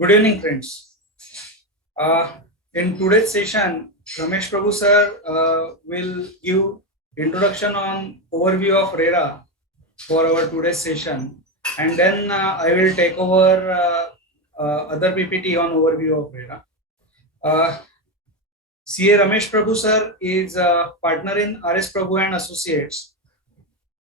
Good evening, friends. In today's session, Ramesh Prabhu sir will give introduction on overview of Rera for our today's session, and then I will take over other PPT on overview of Rera. CA Ramesh Prabhu sir is a partner in RS Prabhu and Associates.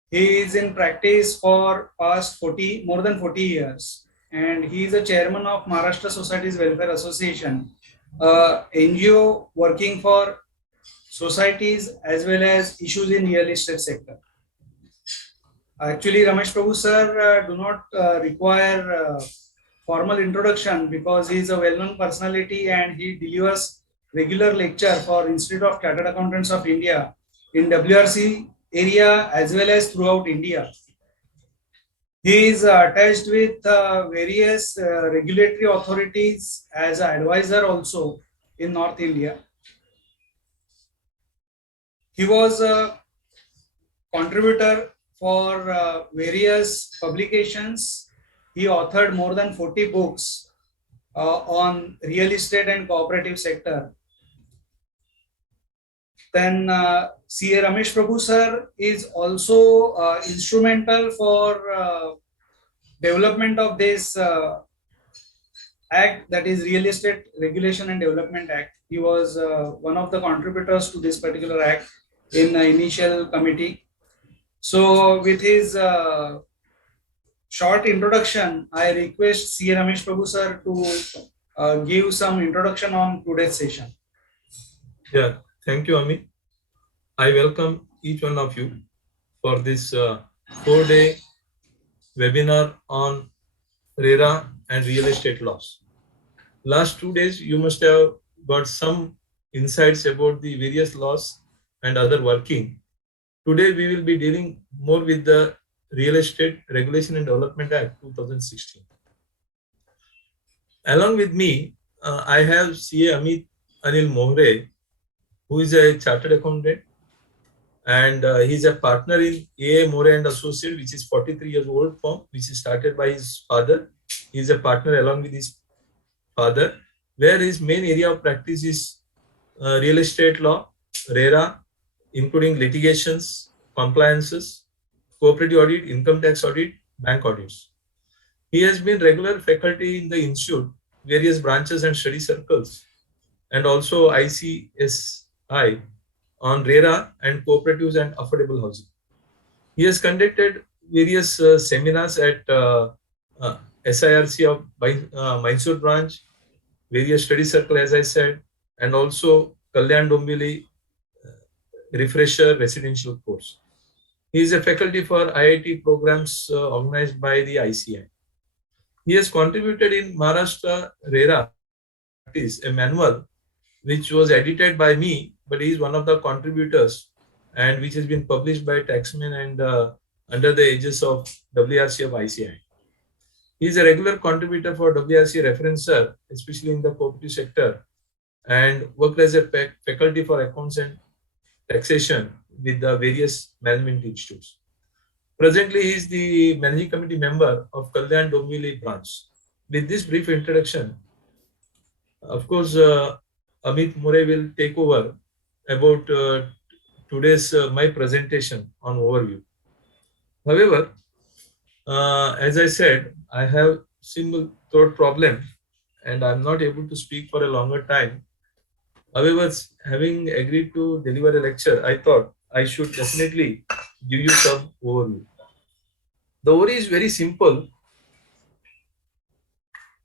He is in practice for past more than 40 years, and he is a chairman of Maharashtra Societies Welfare Association, NGO working for societies as well as issues in real estate sector. Actually, Ramesh Prabhu sir do not require formal introduction because he is a well-known personality and he delivers regular lecture for Institute of Chartered Accountants of India in WRC area as well as throughout India. He is attached with various regulatory authorities as an advisor also in North India. He was a contributor for various publications. He authored more than 40 books on real estate and cooperative sector. Then CA Ramesh Prabhu sir is also instrumental for development of this act, that is Real Estate Regulation and Development Act. He was one of the contributors to this particular act in the initial committee. So with his short introduction, I request CA Ramesh Prabhu sir to give some introduction on today's session. Yeah, thank you, Amit. I welcome each one of you for this 4-day webinar on Rera and real estate laws. Last 2 days, you must have got some insights about the various laws and other working. Today, we will be dealing more with the Real Estate Regulation and Development Act 2016. Along with me, I have CA Amit Anil Mohre, who is a chartered accountant, and he's a partner in AA More and Associate, which is 43 years old firm, which is started by his father. He's a partner along with his father, where his main area of practice is real estate law, Rera, including litigations, compliances, cooperative audit, income tax audit, bank audits. He has been regular faculty in the institute, various branches and study circles, and also ICAI on Rera and cooperatives and affordable housing. He has conducted various seminars at SIRC of Mysore branch, various study circle, as I said, and also Kalyan Dombili refresher residential course. He is a faculty for IIT programs organized by the ICAI. He has contributed in Maharashtra Rera, a manual which was edited by me, but he is one of the contributors and which has been published by Taxman and under the aegis of WRC of ICAI. He is a regular contributor for WRC referencer, especially in the cooperative sector, and worked as a faculty for accounts and taxation with the various management institutes. Presently, he is the managing committee member of Kalyan Dombili branch. With this brief introduction, of course, Amit More will take over about today's my presentation on overview. However, as I said, I have single throat problem and I'm not able to speak for a longer time. However, having agreed to deliver a lecture, I thought I should definitely give you some overview. The overview is very simple.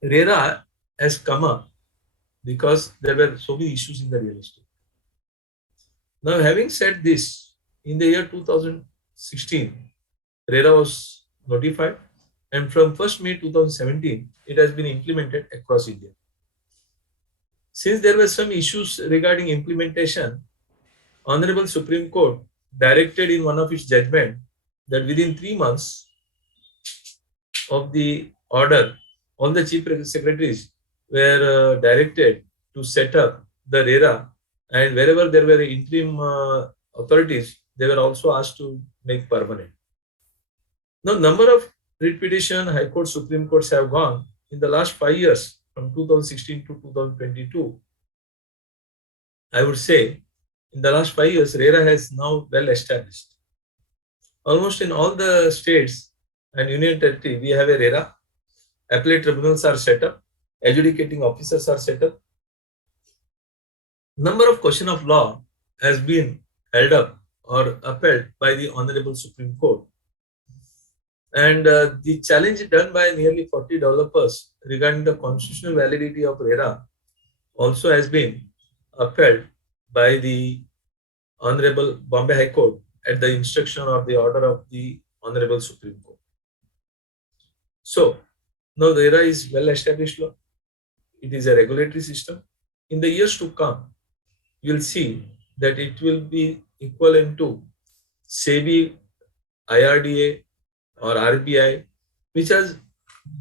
Rera has come up because there were so many issues in the real estate. Now, having said this, in the year 2016, Rera was notified, and from 1st May 2017, it has been implemented across India. Since there were some issues regarding implementation, Honorable Supreme Court directed in one of its judgment that within 3 months of the order, all the chief secretaries were directed to set up the Rera, and wherever there were interim authorities, they were also asked to make permanent. Now, number of writ petition, High Court, Supreme Courts have gone in the last 5 years. from 2016 to 2022, I would say in the last 5 years, Rera has now well established. Almost in all the states and union territory, we have a Rera. Appellate tribunals are set up. Adjudicating officers are set up. Number of question of law has been held up or upheld by the Honorable Supreme Court. And the challenge done by nearly 40 developers regarding the constitutional validity of Rera also has been upheld by the Honorable Bombay High Court at the instruction or the order of the Honorable Supreme Court. So, now the Rera is well established law. It is a regulatory system. In the years to come, you will see that it will be equivalent to SEBI, IRDA, or RBI, which is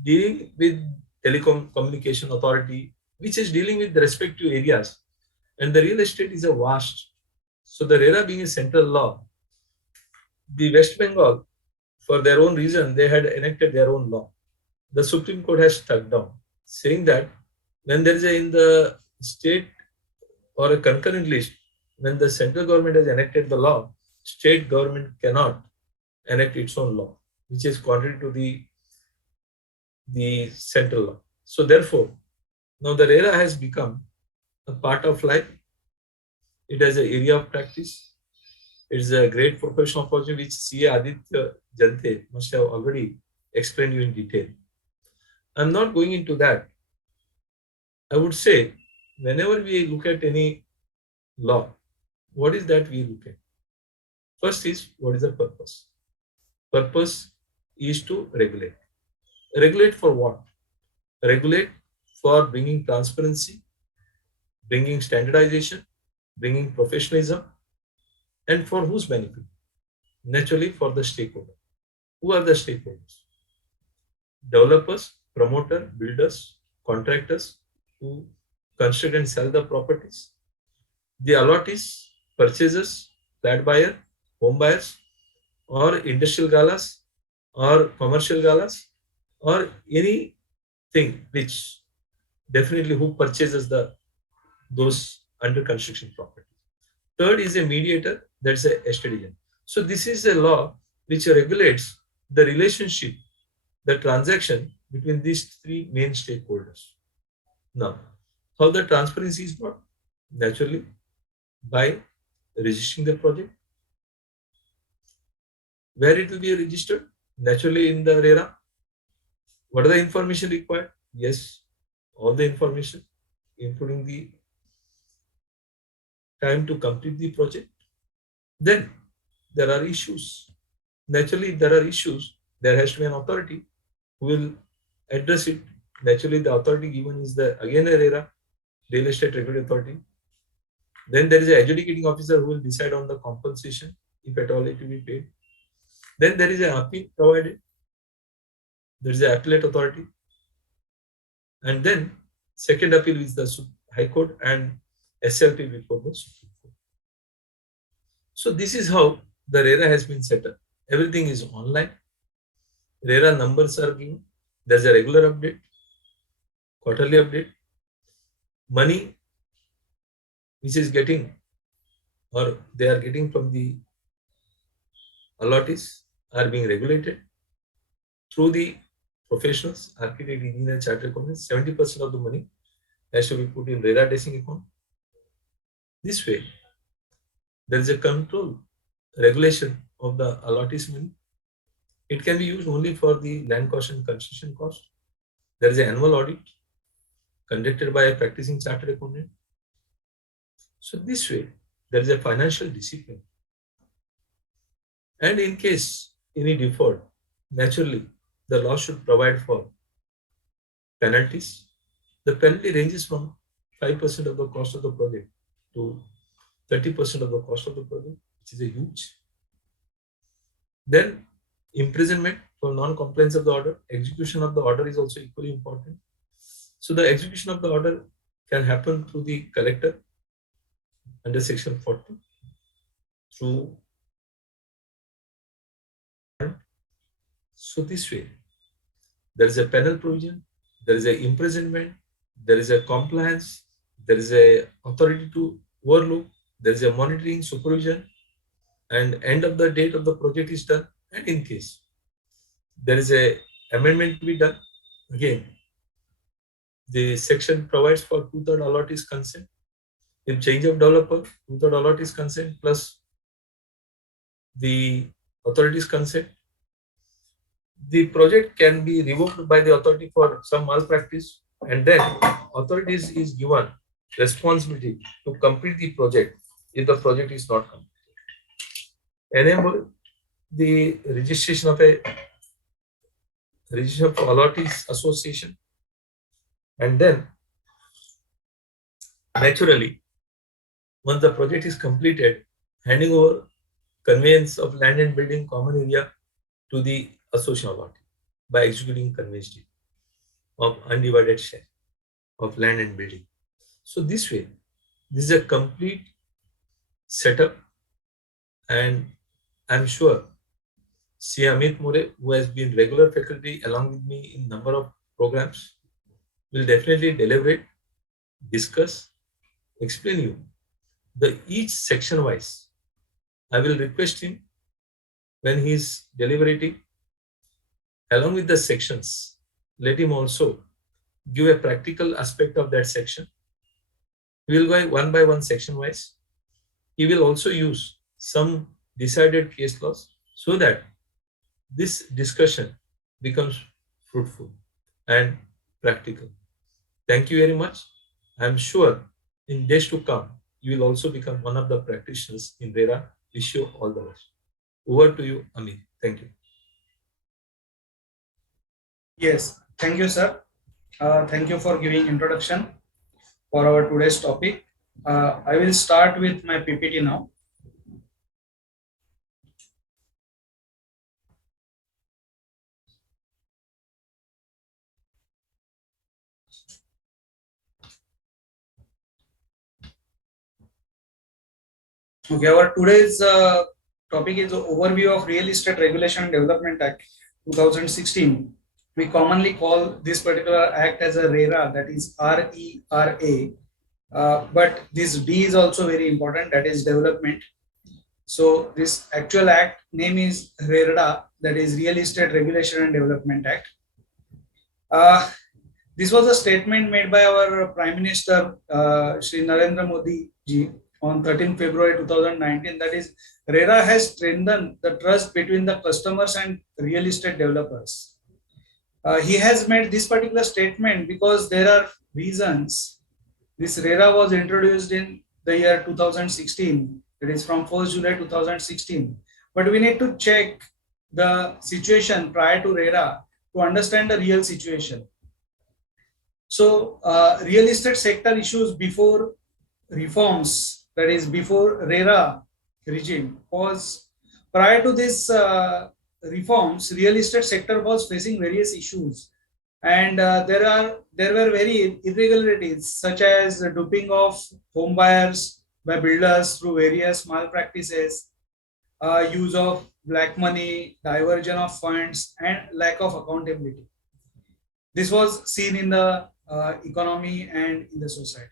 dealing with telecom communication authority, which is dealing with the respective areas. And the real estate is a vast. So the RERA being a central law, the West Bengal, for their own reason, they had enacted their own law. The Supreme Court has struck down, saying that when there is a in the state or a concurrent list, when the central government has enacted the law, state government cannot enact its own law, which is contrary to the central law. So therefore, now the RERA has become a part of life. It has an area of practice. It is a great professional opportunity which CA Aditya Jante must have already explained you in detail. I'm not going into that. I would say whenever we look at any law, what is that we look at? First is what is the purpose? Purpose is to regulate. Regulate for what? Regulate for bringing transparency, bringing standardization, bringing professionalism, and for whose benefit? Naturally, for the stakeholder. Who are the stakeholders? Developers, promoter, builders, contractors who construct and sell the properties. The allottees, purchasers, flat buyer, home buyers, or industrial galas, or commercial galas, or anything which definitely who purchases the those under construction property. Third is a mediator, that's a estate agent. So this is a law which regulates the relationship, the transaction between these three main stakeholders. Now, how the transparency is brought? Naturally, by registering the project. Where it will be registered? Naturally in the RERA. What are the information required? Yes, all the information, including the time to complete the project. Then there are issues. Naturally, if there are issues, there has to be an authority who will address it. Naturally, the authority given is the again a RERA, Real Estate Regulatory Authority. Then there is an adjudicating officer who will decide on the compensation, if at all it will be paid. Then there is an appeal provided. There is an appellate authority. And then second appeal is the High Court and SLP before the Supreme Court. So this is how the RERA has been set up. Everything is online. RERA numbers are given. There's a regular update, quarterly update. Money which is getting or they are getting from the allottees are being regulated through the professionals, architect, engineer, chartered accountants. 70% of the money has to be put in RERA desing account. This way, there is a control regulation of the allottees money. It can be used only for the land cost and construction cost. There is an annual audit conducted by a practicing chartered accountant. So this way, there is a financial discipline. And in case any default, naturally, the law should provide for penalties. The penalty ranges from 5% of the cost of the project to 30% of the cost of the project, which is a huge. Then imprisonment for non-compliance of the order. Execution of the order is also equally important. So the execution of the order can happen through the collector under section 40 through. So this way, there is a penal provision, there is a imprisonment, there is a compliance, there is a authority to overlook, there is a monitoring, supervision, and end of the date of the project is done. And in case there is a amendment to be done, again, the section provides for two-third allottees consent. If change of developer, two-third allottees consent plus the authorities consent, the project can be revoked by the authority for some malpractice, and then authorities is given responsibility to complete the project if the project is not complete. Enable the registration of allottees association, and then naturally once the project is completed, handing over conveyance of land and building common area to the association allottee by executing conveyance deed of undivided share of land and building. So this way, this is a complete setup, and I'm sure C. Amit More, who has been regular faculty along with me in number of programs, will definitely deliberate, discuss, explain you the each section wise. I will request him when he is deliberating along with the sections, let him also give a practical aspect of that section. We will go by one section wise. He will also use some decided case laws so that this discussion becomes fruitful and practical. Thank you very much. I am sure in days to come, you will also become one of the practitioners in Rera. Wish you all the best. Over to you, Amit. Thank you. Yes, thank you, sir. Thank you for giving introduction for our today's topic. I will start with my PPT now. Okay, our today's topic is the overview of Real Estate Regulation and Development Act 2016. We commonly call this particular act as a RERA, that is RERA. But this D is also very important, that is development. So this actual act name is RERA, that is Real Estate Regulation and Development Act. This was a statement made by our Prime Minister Shri Narendra Modi ji on 13 February 2019. That is, RERA has strengthened the trust between the customers and real estate developers. He has made this particular statement because there are reasons. This RERA was introduced in the year 2016. It is from 1st July 2016. But we need to check the situation prior to RERA to understand the real situation. So, real estate sector issues before reforms, that is before RERA regime, was prior to this reforms, real estate sector was facing various issues, and there were very irregularities such as duping of home buyers by builders through various malpractices, use of black money, diversion of funds, and lack of accountability. This was seen in the economy and in the society.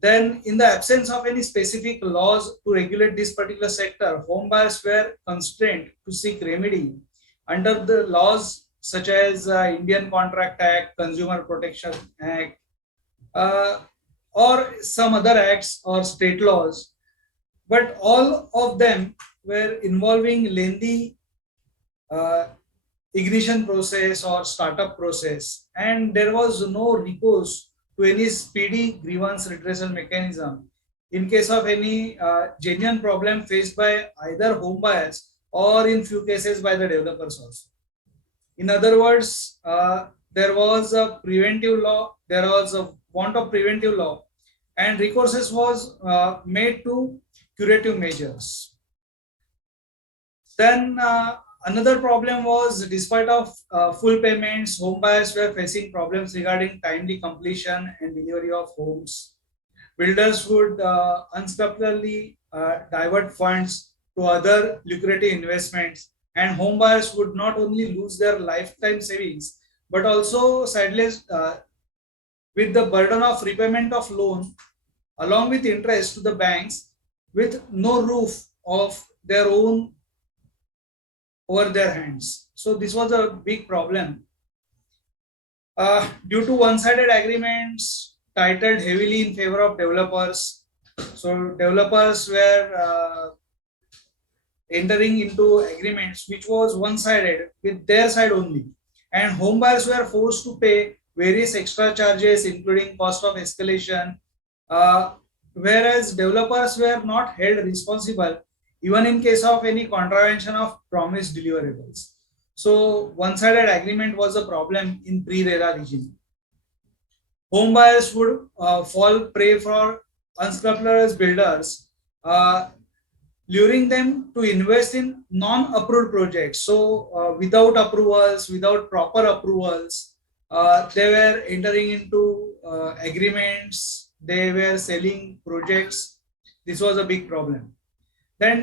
Then, in the absence of any specific laws to regulate this particular sector, home buyers were constrained to seek remedy under the laws such as Indian Contract Act, Consumer Protection Act, or some other acts or state laws. But all of them were involving lengthy ignition process or startup process, and there was no recourse to any speedy grievance redressal mechanism in case of any genuine problem faced by either home buyers or in few cases by the developers also. In other words, there was a preventive law, there was a want of preventive law, and recourses was made to curative measures. Then another problem was, despite of full payments, home buyers were facing problems regarding timely completion and delivery of homes. Builders would unscrupulously divert funds to other lucrative investments, and home buyers would not only lose their lifetime savings, but also with the burden of repayment of loan along with interest to the banks with no roof of their own over their hands. So this was a big problem. Due to one-sided agreements titled heavily in favor of developers. So developers were entering into agreements which was one-sided with their side only, and home buyers were forced to pay various extra charges including cost of escalation, uh, whereas developers were not held responsible even in case of any contravention of promised deliverables. So one-sided agreement was a problem in pre-RERA regime. Home buyers would fall prey for unscrupulous builders, luring them to invest in non-approved projects. So without approvals, without proper approvals, they were entering into agreements, they were selling projects. This was a big problem. Then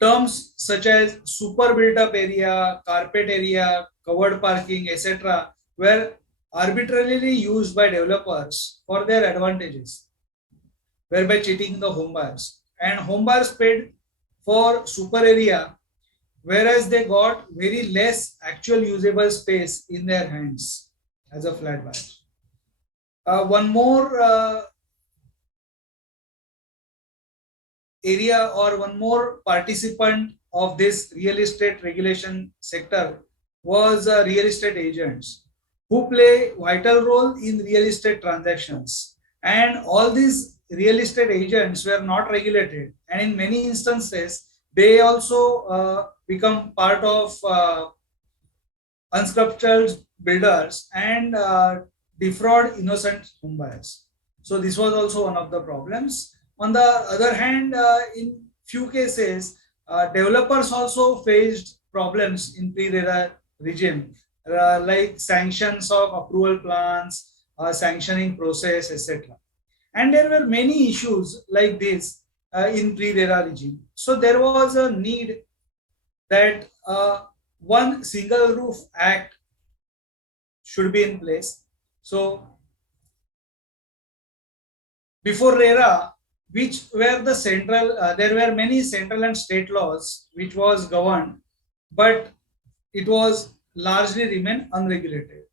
terms such as super built up area, carpet area, covered parking, etc. were arbitrarily used by developers for their advantages, whereby cheating the home buyers. And home buyers paid for super area, whereas they got very less actual usable space in their hands as a flat buyer. One more area or one more participant of this real estate regulation sector was real estate agents who play vital role in real estate transactions, and all these real estate agents were not regulated, and in many instances they also become part of unscrupulous builders and defraud innocent home buyers. So this was also one of the problems. On the other hand, in few cases, developers also faced problems in pre-RERA regime, like sanctions of approval plans, sanctioning process, etc. And there were many issues like this in pre-RERA regime. So there was a need that one single roof act should be in place. So before RERA, which were the central, there were many central and state laws which was governed, but it was largely remain unregulated.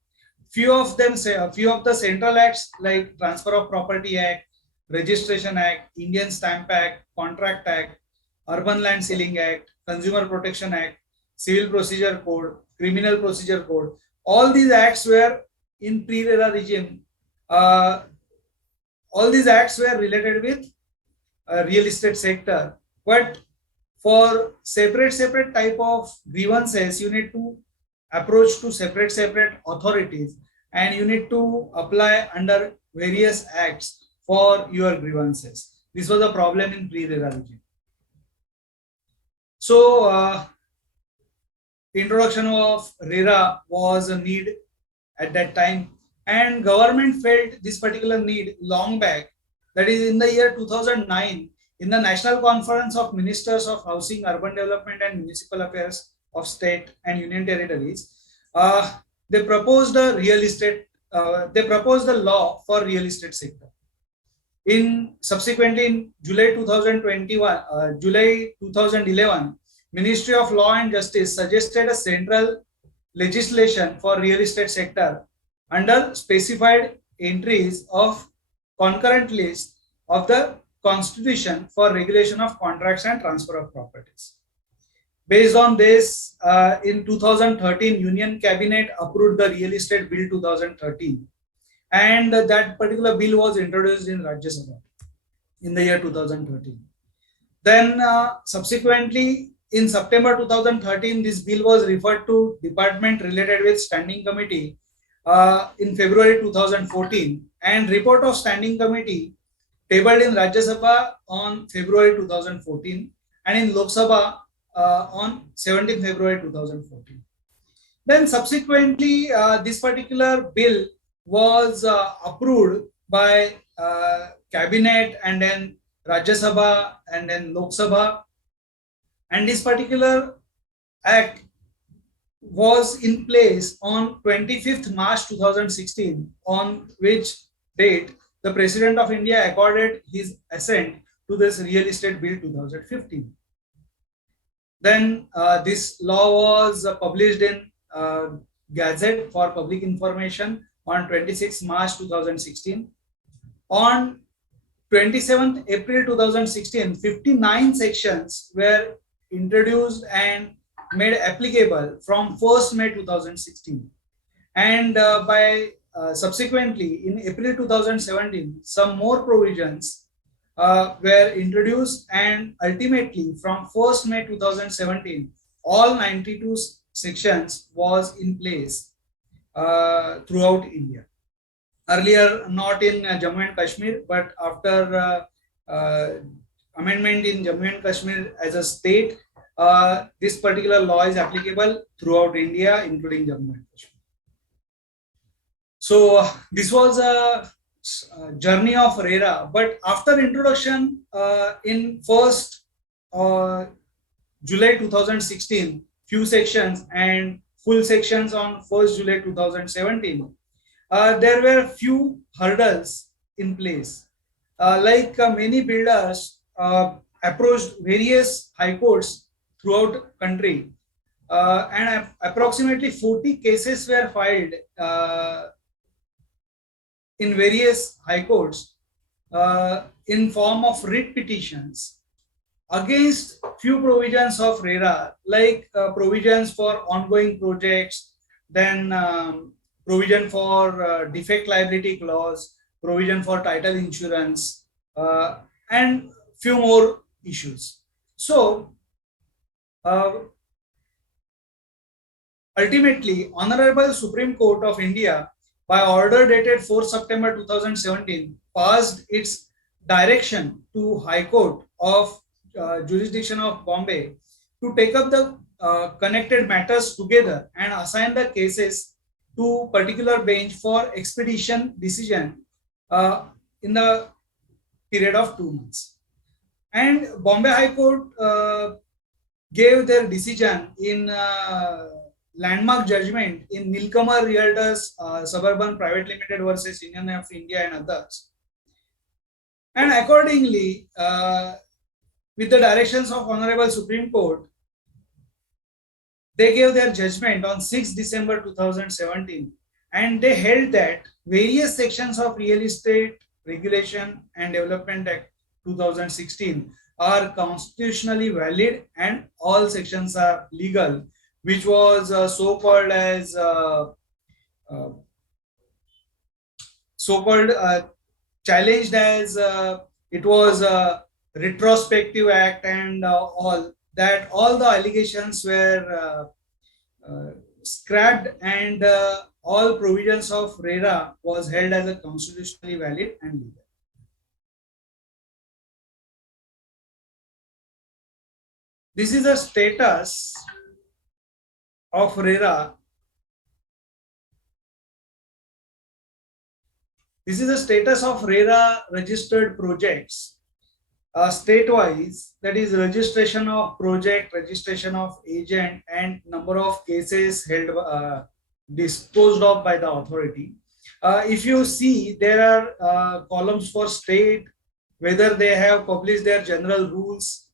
Few of them say, a few of the central acts like Transfer of Property Act, Registration Act, Indian Stamp Act, Contract Act, Urban Land Ceiling Act, Consumer Protection Act, Civil Procedure Code, Criminal Procedure Code. All these acts were in pre-RERA regime. All these acts were related with real estate sector, but for separate type of grievances, you need to approach to separate authorities, and you need to apply under various acts for your grievances. This was a problem in pre-RERA regime. So introduction of RERA was a need at that time, and government felt this particular need long back. That is in the year 2009, in the National Conference of Ministers of Housing, Urban Development and Municipal Affairs of State and Union Territories, they proposed a real estate. They proposed the law for real estate sector. In subsequently in July 2021, July 2011, Ministry of Law and Justice suggested a central legislation for real estate sector under specified entries of concurrent list of the Constitution for regulation of contracts and transfer of properties. Based on this, in 2013, Union Cabinet approved the Real Estate Bill 2013, and that particular bill was introduced in Rajya Sabha in the year 2013. Then subsequently, in September 2013, this bill was referred to department related with standing committee in February 2014, and report of standing committee tabled in Rajya Sabha on February 2014 and in Lok Sabha on 17 February 2014. Then subsequently, this particular bill was approved by cabinet and then Rajya Sabha and then Lok Sabha, and this particular act was in place on 25th March 2016, on which date, the President of India accorded his assent to this Real Estate Bill 2015. Then this law was published in Gazette for public information on 26 March 2016. On 27th April 2016, 59 sections were introduced and made applicable from 1st May 2016. And by subsequently in April 2017, some more provisions were introduced, and ultimately from 1st May 2017, all 92 sections was in place throughout India. Earlier, not in Jammu and Kashmir, but after amendment in Jammu and Kashmir as a state, this particular law is applicable throughout India, including Jammu and Kashmir. So this was a journey of Rera, but after introduction in 1st July 2016, few sections and full sections on 1st July 2017, there were few hurdles in place. Like many builders approached various high courts throughout country, and approximately 40 cases were filed in various high courts in form of writ petitions against few provisions of Rera, like provisions for ongoing projects, then provision for defect liability clause, provision for title insurance, and few more issues. So ultimately, Honorable Supreme Court of India, by order dated 4 September 2017, passed its direction to High Court of Jurisdiction of Bombay to take up the connected matters together and assign the cases to particular bench for expedition decision in the period of 2 months. And Bombay High Court gave their decision in landmark judgment in Nilkamar Realtors Suburban Private Limited versus Union of India and others. And accordingly, with the directions of Honorable Supreme Court, they gave their judgment on 6 December 2017, and they held that various sections of Real Estate Regulation and Development Act 2016 are constitutionally valid and all sections are legal, which was so-called as challenged as it was a retrospective act, and all that, all the allegations were scrapped, and all provisions of Rera was held as a constitutionally valid and legal. This is the status of Rera. This is the status of Rera registered projects state-wise, that is registration of project, registration of agent, and number of cases held disposed of by the authority. If you see, there are columns for state, whether they have published their general rules,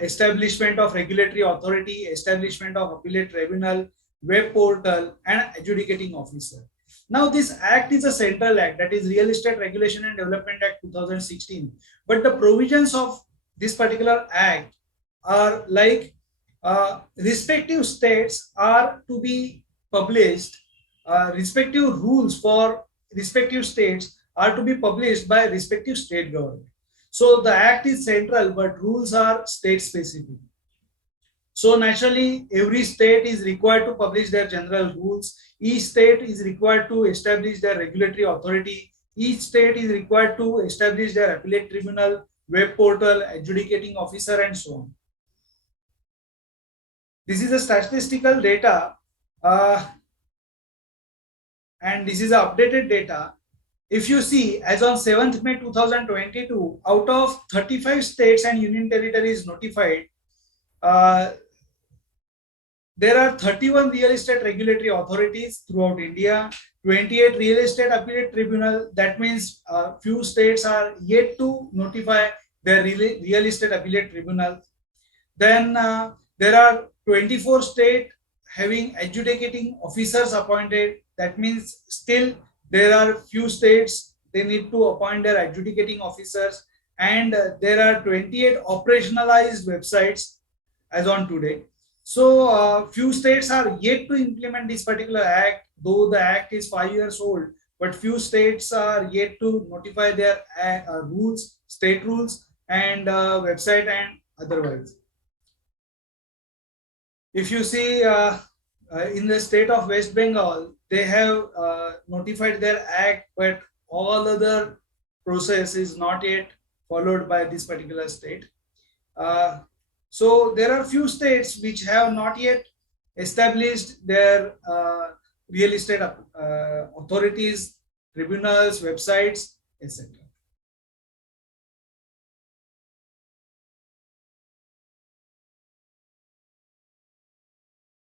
establishment of regulatory authority, establishment of appellate tribunal, web portal, and adjudicating officer. Now, this act is a central act, that is Real Estate Regulation and Development Act 2016. But the provisions of this particular act are like respective states are to be published, respective rules for respective states are to be published by respective state government. So the act is central, but rules are state specific. So naturally, every state is required to publish their general rules. Each state is required to establish their regulatory authority. Each state is required to establish their appellate tribunal, web portal, adjudicating officer, and so on. This is the statistical data, and this is the updated data. If you see, as on 7th May 2022, out of 35 states and union territories notified, there are 31 real estate regulatory authorities throughout India, 28 real estate appellate tribunal. That means few states are yet to notify their real estate appellate tribunal. Then there are 24 states having adjudicating officers appointed. That means still there are few states they need to appoint their adjudicating officers, and there are 28 operationalized websites as on today. So few states are yet to implement this particular act, though the act is 5 years old. But few states are yet to notify their rules, state rules, and website and otherwise. If you see in the state of West Bengal, they have notified their act, but all other process is not yet followed by this particular state. So there are few states which have not yet established their real estate authorities, tribunals, websites, etc.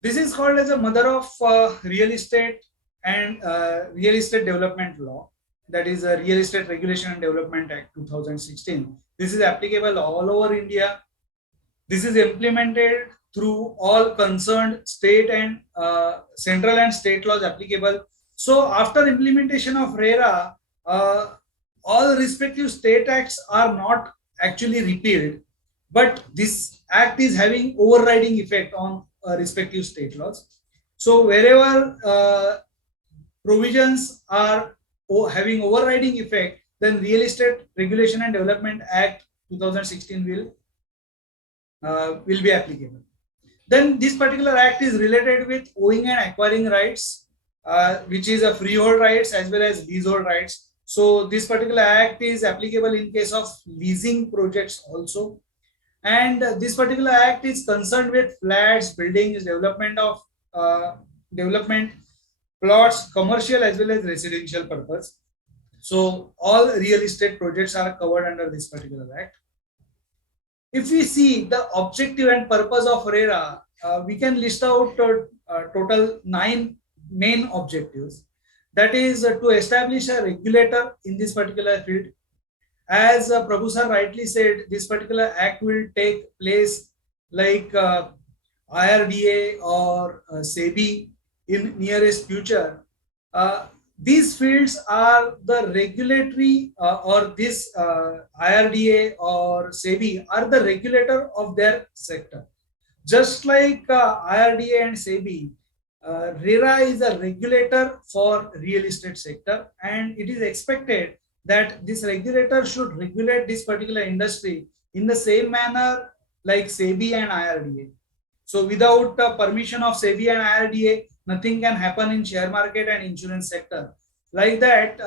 This is called as a mother of real estate and real estate development law. That is a Real Estate Regulation and Development Act 2016. This is applicable all over India. This is implemented through all concerned state and central and state laws applicable. So after implementation of Rera, all respective state acts are not actually repealed, but this act is having overriding effect on respective state laws. So wherever provisions are having overriding effect, then Real Estate Regulation and Development Act 2016 will be applicable. Then this particular act is related with owing and acquiring rights, which is a freehold rights as well as leasehold rights. So this particular act is applicable in case of leasing projects also. And this particular act is concerned with flats, buildings, development of development plots, commercial as well as residential purpose. So all real estate projects are covered under this particular act. If we see the objective and purpose of Rera, we can list out total 9 main objectives. That is to establish a regulator in this particular field. As Prabhu sir rightly said, this particular act will take place like IRDA or SEBI in nearest future. These fields are the regulatory or this IRDA or SEBI are the regulator of their sector. Just like IRDA and SEBI, Rera is a regulator for real estate sector, and it is expected that this regulator should regulate this particular industry in the same manner like SEBI and IRDA. So without permission of SEBI and IRDA, nothing can happen in share market and insurance sector. Like that,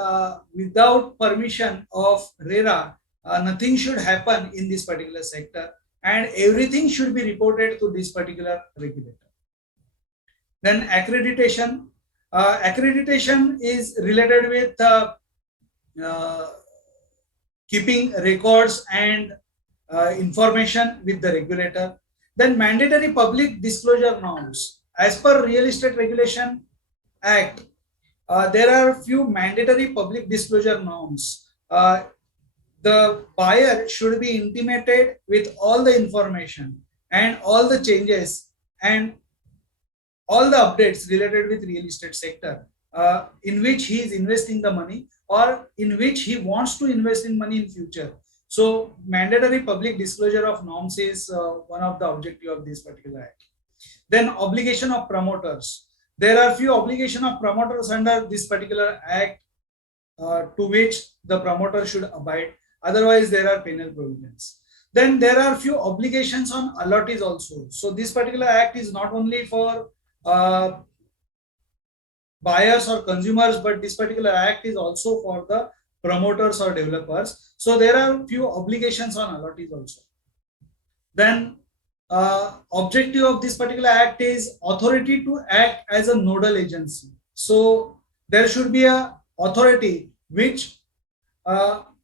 without permission of Rera, nothing should happen in this particular sector, and everything should be reported to this particular regulator. Then accreditation. Accreditation is related with keeping records and information with the regulator. Then mandatory public disclosure norms. As per Real Estate Regulation Act, there are few mandatory public disclosure norms. The buyer should be intimated with all the information and all the changes and all the updates related with real estate sector in which he is investing the money or in which he wants to invest in money in future. So mandatory public disclosure of norms is one of the objective of this particular act. Then obligation of promoters. There are few obligation of promoters under this particular act to which the promoter should abide. Otherwise, there are penal provisions. Then there are few obligations on allottees also. So this particular act is not only for buyers or consumers, but this particular act is also for the promoters or developers. So there are few obligations on allottees also. Then objective of this particular act is authority to act as a nodal agency. So there should be a authority which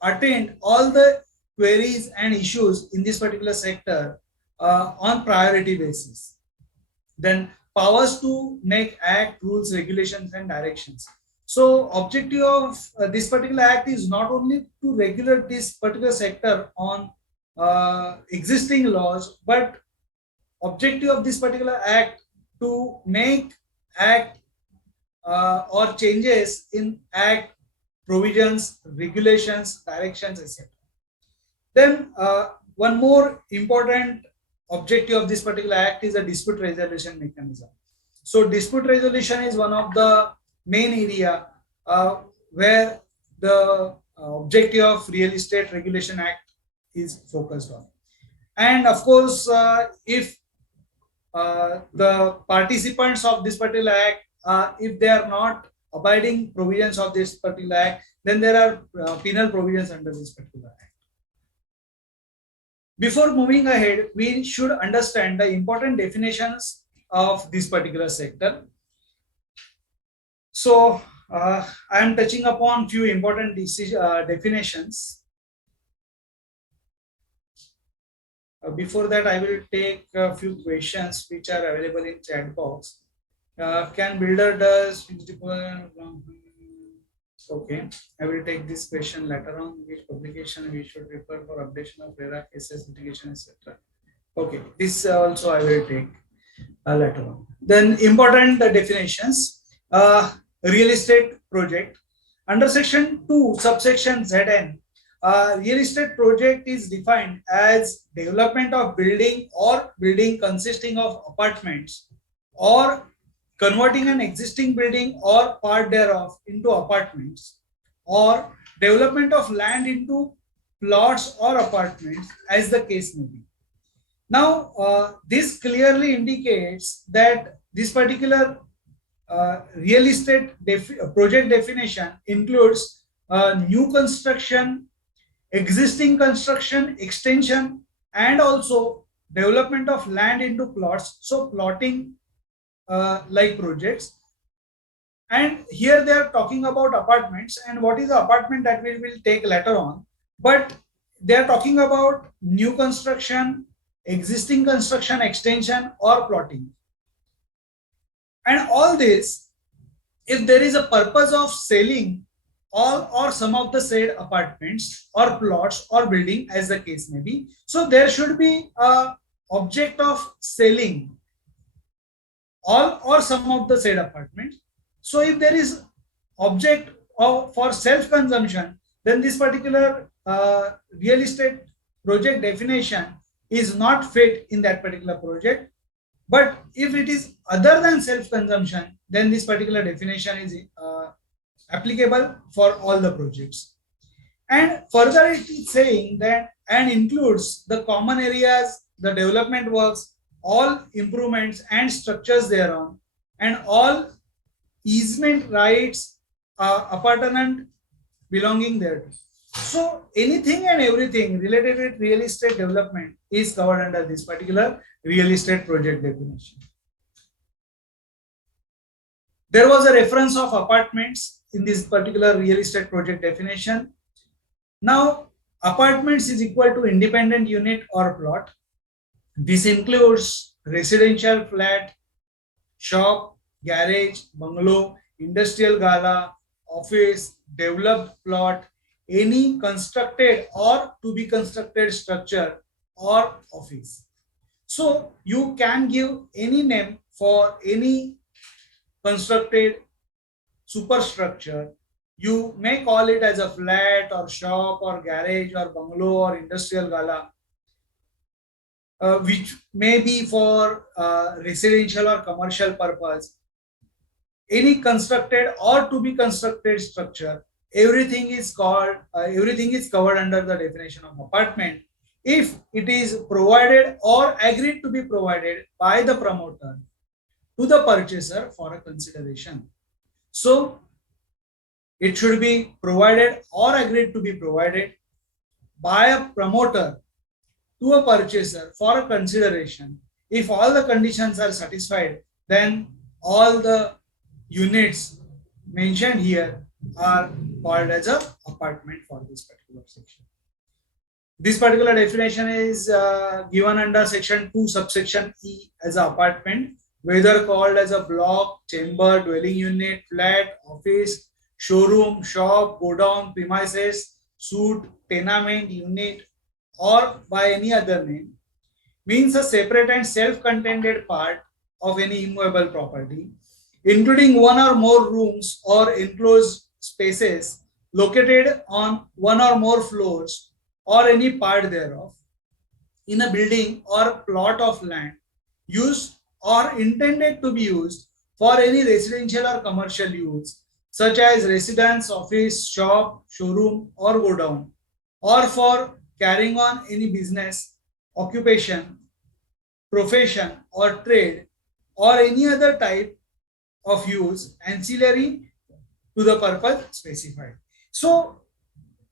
attend all the queries and issues in this particular sector on priority basis. Then powers to make act, rules, regulations, and directions. So objective of this particular act is not only to regulate this particular sector on existing laws, but objective of this particular act to make act or changes in act, provisions, regulations, directions, etc. Then one more important objective of this particular act is a dispute resolution mechanism. So dispute resolution is one of the main area where the objective of Real Estate Regulation Act is focused on. And of course, if the participants of this particular act, if they are not abiding provisions of this particular act, then there are penal provisions under this particular act. Before moving ahead, we should understand the important definitions of this particular sector. So, I am touching upon few important definitions. Before that, I will take a few questions which are available in chat box. Can builder does fixed deposit? Okay, I will take this question later on. Which publication we should refer for updation of Rera cases, litigation, etc. Okay, this also I will take later on. Then important definitions. Real estate project. Under section 2, subsection ZN, real estate project is defined as development of building or building consisting of apartments or converting an existing building or part thereof into apartments or development of land into plots or apartments as the case may be. Now, this clearly indicates that this particular real estate project definition includes new construction, existing construction, extension, and also development of land into plots. So plotting like projects. And here they are talking about apartments, and what is the apartment that we will take later on. But they are talking about new construction, existing construction, extension, or plotting. And all this, if there is a purpose of selling all or some of the said apartments or plots or building as the case may be, so there should be a object of selling all or some of the said apartments. So if there is object of for self-consumption, then this particular real estate project definition is not fit in that particular project. But if it is other than self-consumption, then this particular definition is applicable for all the projects. And further it is saying that and includes the common areas, the development works, all improvements and structures thereon, and all easement rights appurtenant belonging thereto. So anything and everything related with real estate development is covered under this particular real estate project definition. There was a reference of apartments in this particular real estate project definition. Now, apartments is equal to independent unit or plot. This includes residential flat, shop, garage, bungalow, industrial gala, office, developed plot, any constructed or to be constructed structure or office. So you can give any name for any constructed superstructure. You may call it as a flat or shop or garage or bungalow or industrial gala, which may be for residential or commercial purpose. Any constructed or to be constructed structure, everything is covered under the definition of apartment if it is provided or agreed to be provided by the promoter to the purchaser for a consideration. So it should be provided or agreed to be provided by a promoter to a purchaser for a consideration. If all the conditions are satisfied, then all the units mentioned here are called as an apartment for this particular section. This particular definition is given under section 2 subsection E as an apartment, whether called as a block, chamber, dwelling unit, flat, office, showroom, shop, godown, premises, suite, tenement, unit, or by any other name, means a separate and self-contained part of any immovable property, including one or more rooms or enclosed spaces located on one or more floors or any part thereof, in a building or plot of land used or intended to be used for any residential or commercial use, such as residence, office, shop, showroom, or godown, or for carrying on any business, occupation, profession, or trade, or any other type of use ancillary to the purpose specified. So,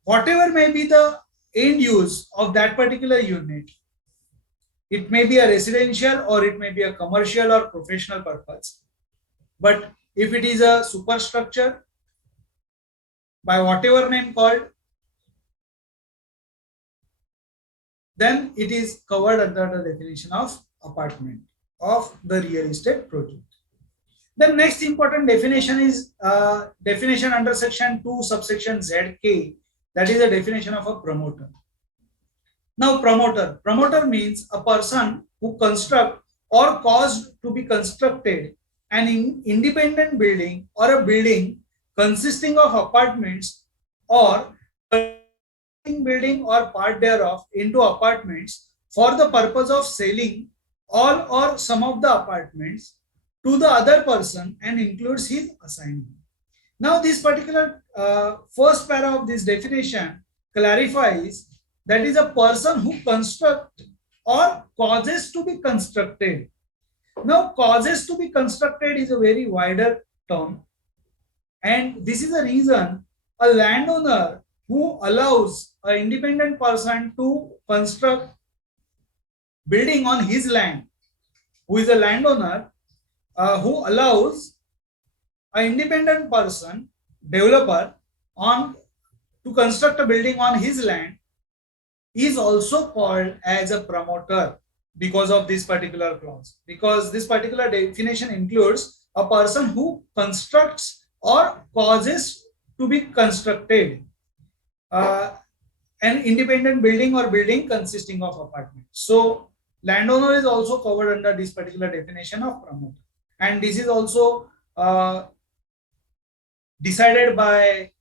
whatever may be the end use of that particular unit, it may be a residential or it may be a commercial or professional purpose. But if it is a superstructure, by whatever name called, then it is covered under the definition of apartment of the real estate project. The next important definition is definition under section 2 subsection ZK, that is a definition of a promoter. Now promoter means a person who construct or caused to be constructed an independent building or a building consisting of apartments, or building or part thereof into apartments for the purpose of selling all or some of the apartments to the other person and includes his assignment. Now this particular first para of this definition clarifies that is a person who construct or causes to be constructed. Now causes to be constructed is a very wider term, and this is the reason a landowner who allows an independent person to construct building on his land, who is a landowner who allows an independent person, developer, on to construct a building on his land, is also called as a promoter because of this particular clause. Because this particular definition includes a person who constructs or causes to be constructed an independent building or building consisting of apartments. So landowner is also covered under this particular definition of promoter, and this is also decided by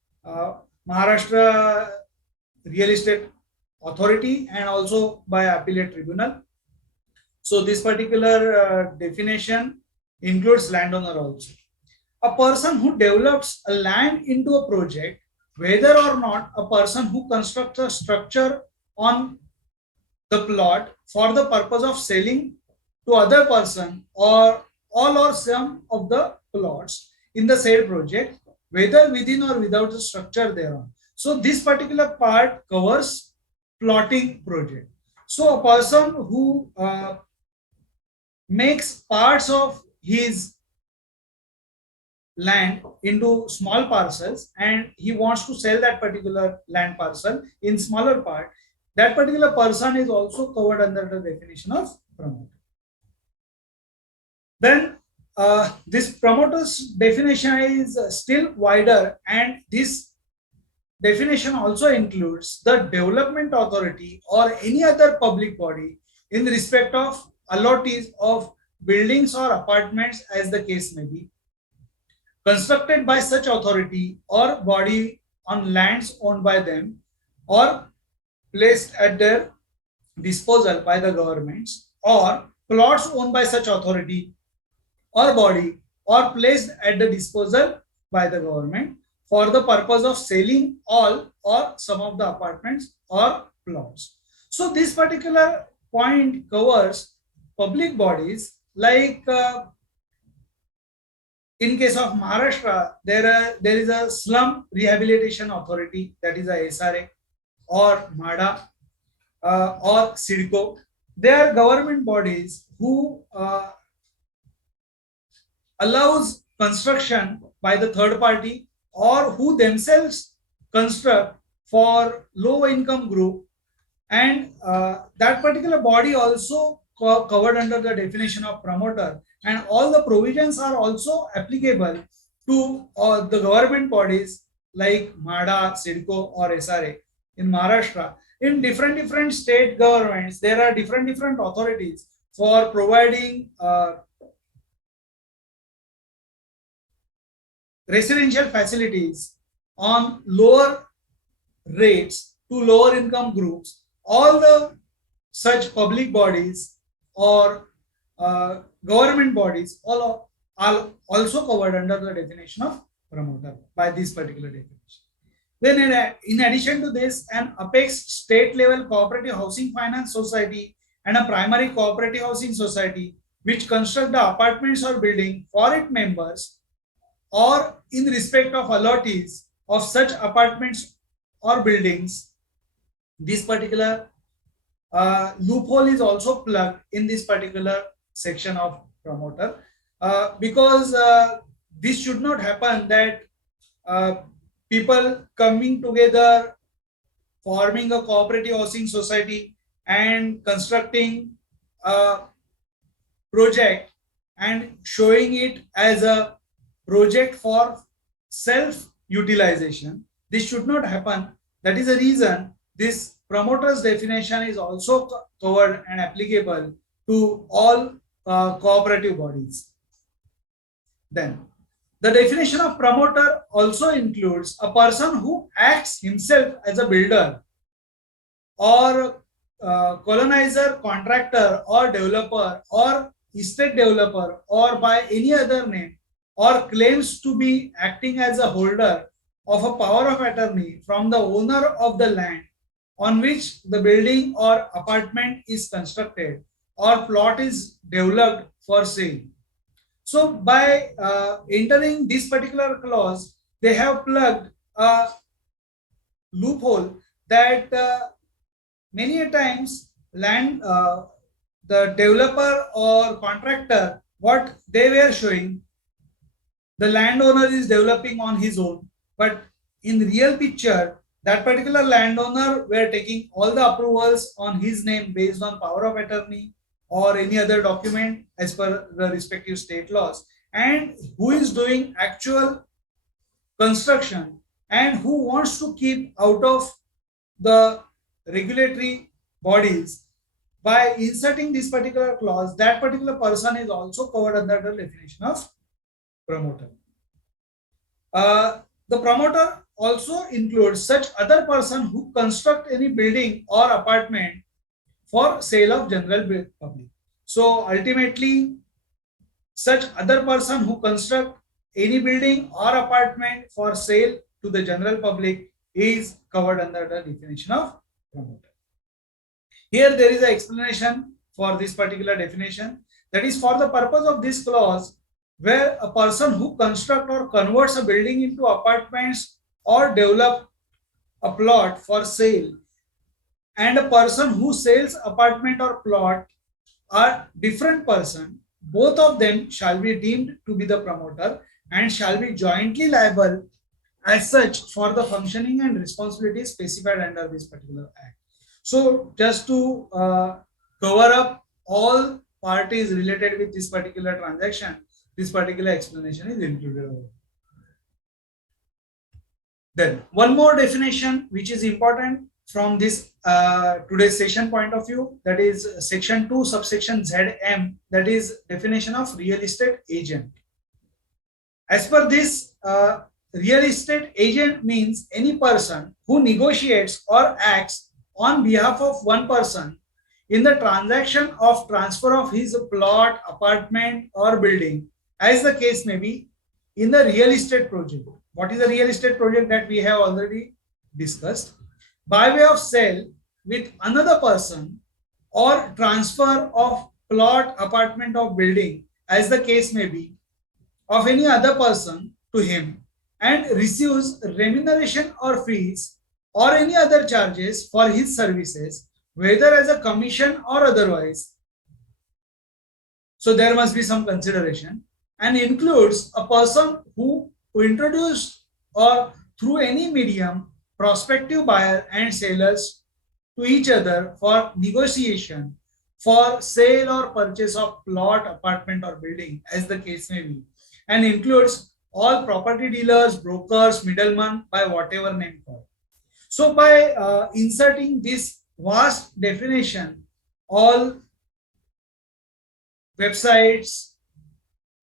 Maharashtra Real Estate Authority and also by Appellate Tribunal. So this particular definition includes landowner also. A person who develops a land into a project, whether or not a person who constructs a structure on the plot for the purpose of selling to other person, or all or some of the plots in the said project, whether within or without the structure thereon. So this particular part covers plotting project. So a person who makes parts of his land into small parcels and he wants to sell that particular land parcel in smaller part, that particular person is also covered under the definition of promoter. Then this promoter's definition is still wider, and this definition also includes the development authority or any other public body in respect of allottees of buildings or apartments, as the case may be, constructed by such authority or body on lands owned by them or placed at their disposal by the governments, or plots owned by such authority or body or placed at the disposal by the government for the purpose of selling all or some of the apartments or plots. So this particular point covers public bodies like in case of Maharashtra, there is a slum rehabilitation authority, that is a SRA, or MADA or CIDCO. They are government bodies who allows construction by the third party or who themselves construct for low income group, and that particular body also covered under the definition of promoter, and all the provisions are also applicable to the government bodies like MHADA, SIDCO or SRA in Maharashtra. In different state governments, there are different authorities for providing residential facilities on lower rates to lower income groups. All the such public bodies or government bodies all are also covered under the definition of promoter by this particular definition. Then in addition to this, an apex state level cooperative housing finance society and a primary cooperative housing society which construct the apartments or building for its members or in respect of allottees of such apartments or buildings, this particular loophole is also plugged in this particular section of promoter because this should not happen that people coming together, forming a cooperative housing society and constructing a project and showing it as a project for self utilization. This should not happen. That is the reason this promoter's definition is also covered and applicable to all cooperative bodies. Then the definition of promoter also includes a person who acts himself as a builder or colonizer, contractor or developer or estate developer or by any other name or claims to be acting as a holder of a power of attorney from the owner of the land on which the building or apartment is constructed or plot is developed for sale. So by entering this particular clause, they have plugged a loophole that many times the developer or contractor, what they were showing, the landowner is developing on his own, but in real picture, that particular landowner were taking all the approvals on his name based on power of attorney or any other document as per the respective state laws, and who is doing actual construction and who wants to keep out of the regulatory bodies. By inserting this particular clause, that particular person is also covered under the definition of promoter. The promoter also includes such other person who construct any building or apartment for sale of general public. So ultimately, such other person who construct any building or apartment for sale to the general public is covered under the definition of promoter. Here there is an explanation for this particular definition, that is for the purpose of this clause, where a person who construct or converts a building into apartments or develop a plot for sale and a person who sells apartment or plot are different person, both of them shall be deemed to be the promoter and shall be jointly liable as such for the functioning and responsibilities specified under this particular act. So just to cover up all parties related with this particular transaction, this particular explanation is included. Then one more definition which is important from this today's session point of view, that is section 2 subsection ZM, that is definition of real estate agent. As per this, real estate agent means any person who negotiates or acts on behalf of one person in the transaction of transfer of his plot, apartment or building, as the case may be, in the real estate project. What is a real estate project? That we have already discussed. By way of sale with another person or transfer of plot, apartment or building, as the case may be, of any other person to him, and receives remuneration or fees or any other charges for his services, whether as a commission or otherwise. So there must be some consideration, and includes a person who introduced or through any medium prospective buyer and sellers to each other for negotiation for sale or purchase of plot, apartment, or building, as the case may be, and includes all property dealers, brokers, middlemen, by whatever name called. So, by inserting this vast definition, all websites,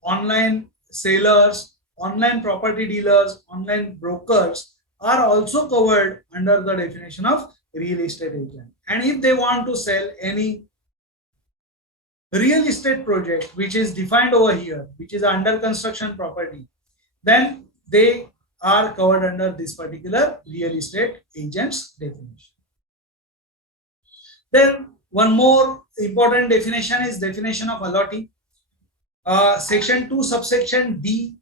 online sellers, online property dealers, online brokers are also covered under the definition of real estate agent. And if they want to sell any real estate project which is defined over here, which is under construction property, then they are covered under this particular real estate agent's definition. Then one more important definition is definition of allottee. Section 2 subsection D,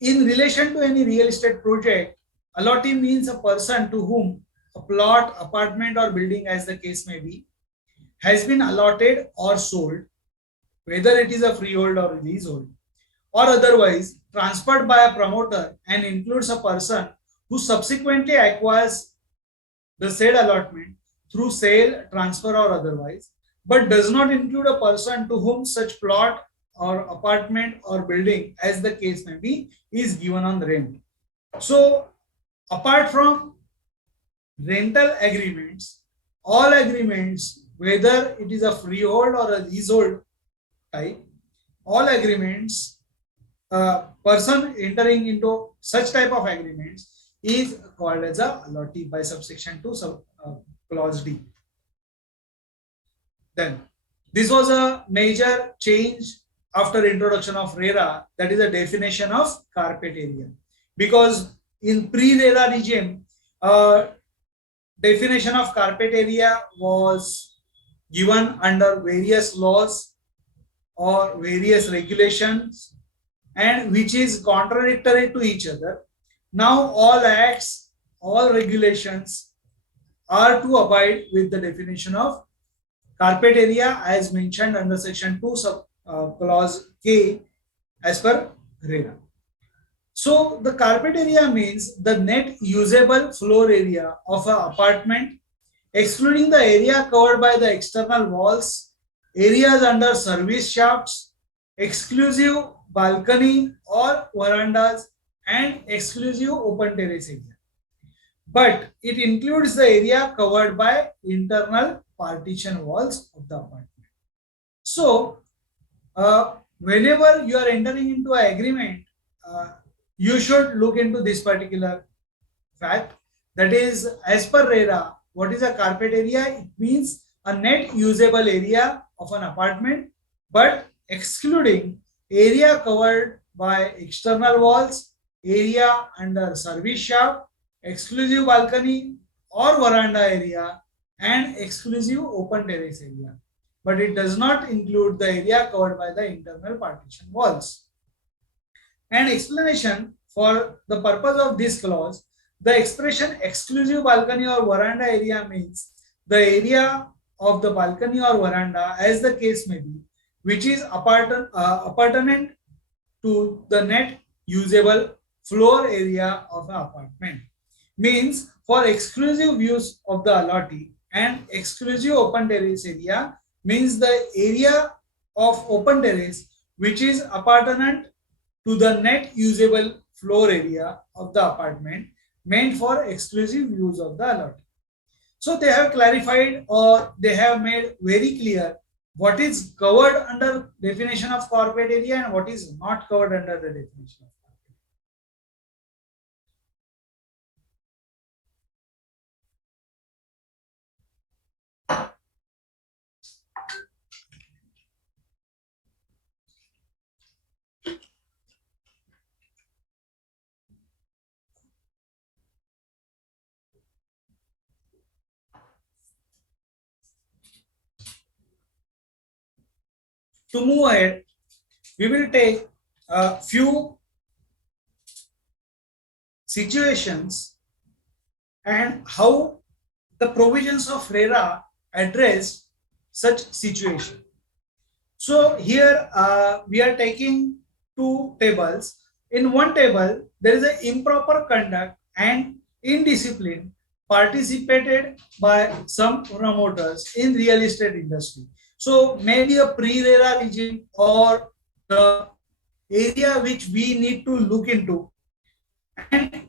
in relation to any real estate project, allottee means a person to whom a plot, apartment, or building, as the case may be, has been allotted or sold, whether it is a freehold or leasehold, or otherwise transferred by a promoter, and includes a person who subsequently acquires the said allotment through sale, transfer, or otherwise, but does not include a person to whom such plot or apartment or building, as the case may be, is given on rent. So, apart from rental agreements, all agreements, whether it is a freehold or a leasehold type, all agreements, person entering into such type of agreements is called as a allottee by subsection 2 clause D. Then this was a major change after introduction of Rera, that is a definition of carpet area, because in pre-Rera regime, definition of carpet area was given under various laws or various regulations, and which is contradictory to each other. Now all acts, all regulations are to abide with the definition of carpet area as mentioned under section 2 clause K as per Rera. So the carpet area means the net usable floor area of an apartment, excluding the area covered by the external walls, areas under service shafts, exclusive balcony or verandas, and exclusive open terrace area. But it includes the area covered by internal partition walls of the apartment. So, whenever you are entering into an agreement, you should look into this particular fact. That is, as per Rera, what is a carpet area? It means a net usable area of an apartment, but excluding area covered by external walls, area under service shaft, exclusive balcony or veranda area, and exclusive open terrace area. But it does not include the area covered by the internal partition walls. And explanation for the purpose of this clause, the expression exclusive balcony or veranda area means the area of the balcony or veranda, as the case may be, which is appertinent to the net usable floor area of an apartment. Means for exclusive views of the allottee, and exclusive open terrace area means the area of open terrace which is appertinent to the net usable floor area of the apartment, meant for exclusive use of the allottee. So they have clarified, or they have made very clear what is covered under definition of carpet area and what is not covered under the definition of carpet area. To move ahead, we will take a few situations and how the provisions of Rera address such situation. So here we are taking two tables. In one table, there is an improper conduct and indiscipline participated by some promoters in real estate industry. So maybe a pre-RERA regime or the area which we need to look into, and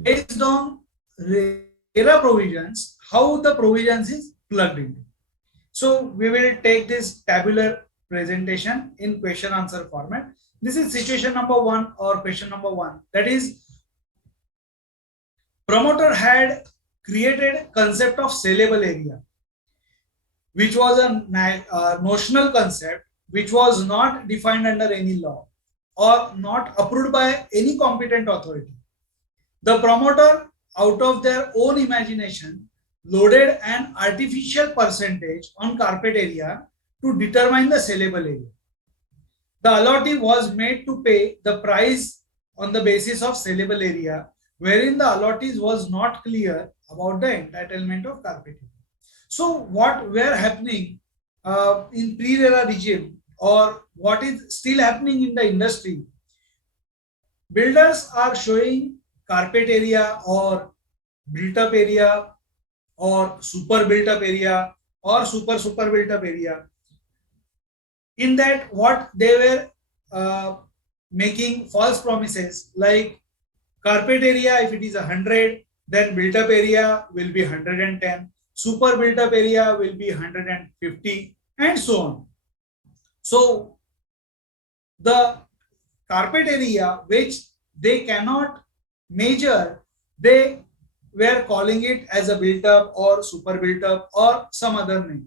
based on RERA provisions, how the provisions is plugged in. So we will take this tabular presentation in question answer format. This is situation number 1 or question number 1. That is, promoter had created concept of saleable area, which was a notional concept which was not defined under any law or not approved by any competent authority. The promoter, out of their own imagination, loaded an artificial percentage on carpet area to determine the saleable area. The allottee was made to pay the price on the basis of saleable area, wherein the allottees was not clear about the entitlement of carpet area. So what were happening in pre-RERA regime, or what is still happening in the industry, builders are showing carpet area or built up area or super built up area or super built up area. In that, what they were making false promises like carpet area, if it is 100, then built up area will be 110, super built up area will be 150, and so on. So the carpet area which they cannot measure, they were calling it as a built up or super built up or some other name.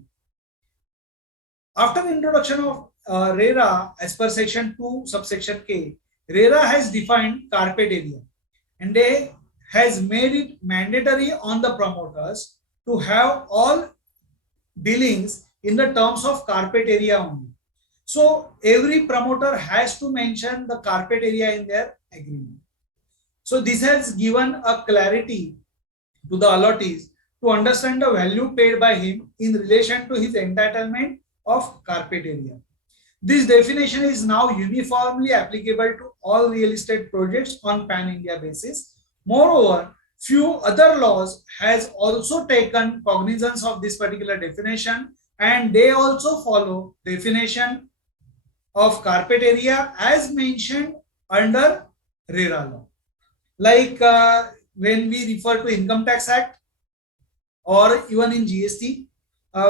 After the introduction of RERA, as per section 2 subsection K, RERA has defined carpet area and they has made it mandatory on the promoters to have all dealings in the terms of carpet area only. So every promoter has to mention the carpet area in their agreement. So this has given a clarity to the allottees to understand the value paid by him in relation to his entitlement of carpet area. This definition is now uniformly applicable to all real estate projects on pan-India basis. Moreover, few other laws has also taken cognizance of this particular definition, and they also follow definition of carpet area as mentioned under RERA law. Like when we refer to Income Tax Act or even in GST,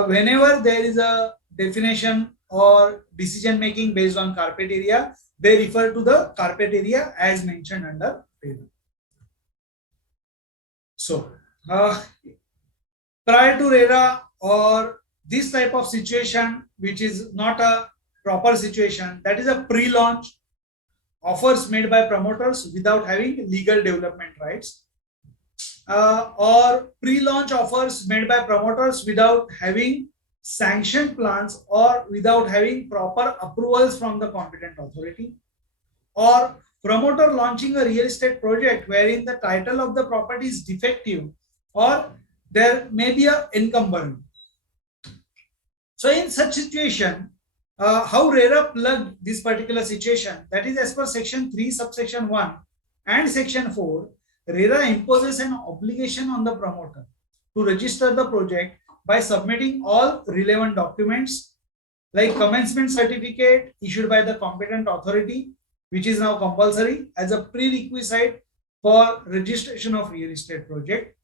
whenever there is a definition or decision making based on carpet area, they refer to the carpet area as mentioned under RERA. So prior to RERA or this type of situation, which is not a proper situation, that is a pre-launch offers made by promoters without having legal development rights, or pre-launch offers made by promoters without having sanctioned plans or without having proper approvals from the competent authority, or promoter launching a real estate project wherein the title of the property is defective or there may be an encumbrance. So in such situation, how RERA plugged this particular situation, that is as per section 3 subsection 1 and section 4, RERA imposes an obligation on the promoter to register the project by submitting all relevant documents like commencement certificate issued by the competent authority, which is now compulsory as a prerequisite for registration of real estate project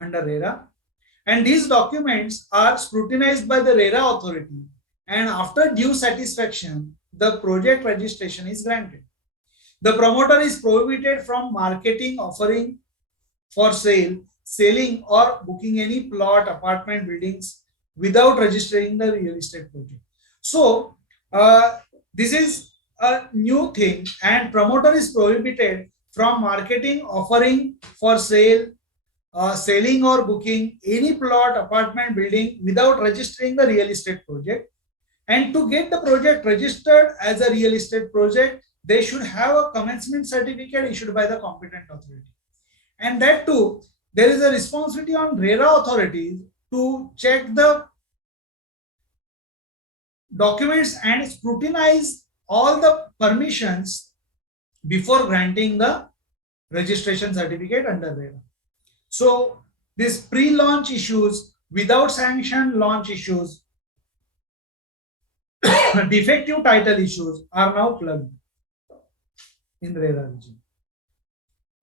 under RERA. And these documents are scrutinized by the RERA authority, and after due satisfaction, the project registration is granted. The promoter is prohibited from marketing, offering for sale, selling or booking any plot, apartment, buildings without registering the real estate project. So this is a new thing, and promoter is prohibited from marketing, offering for sale, selling or booking any plot, apartment, building without registering the real estate project. And to get the project registered as a real estate project, they should have a commencement certificate issued by the competent authority. And that too, there is a responsibility on RERA authorities to check the documents and scrutinize all the permissions before granting the registration certificate under RERA. So These pre-launch issues, without sanction launch issues, defective title issues are now plugged in Rera regime.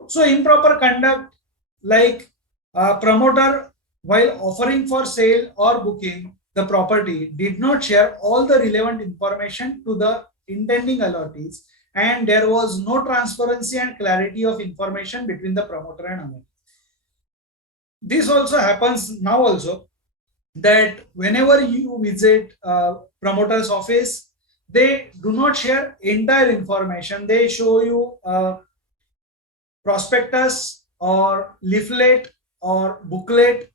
So improper conduct, like promoter while offering for sale or booking the property did not share all the relevant information to the intending allottees, and there was no transparency and clarity of information between the promoter and allotee. This also happens now also, that whenever you visit promoter's office, they do not share entire information. They show you prospectus or leaflet or booklet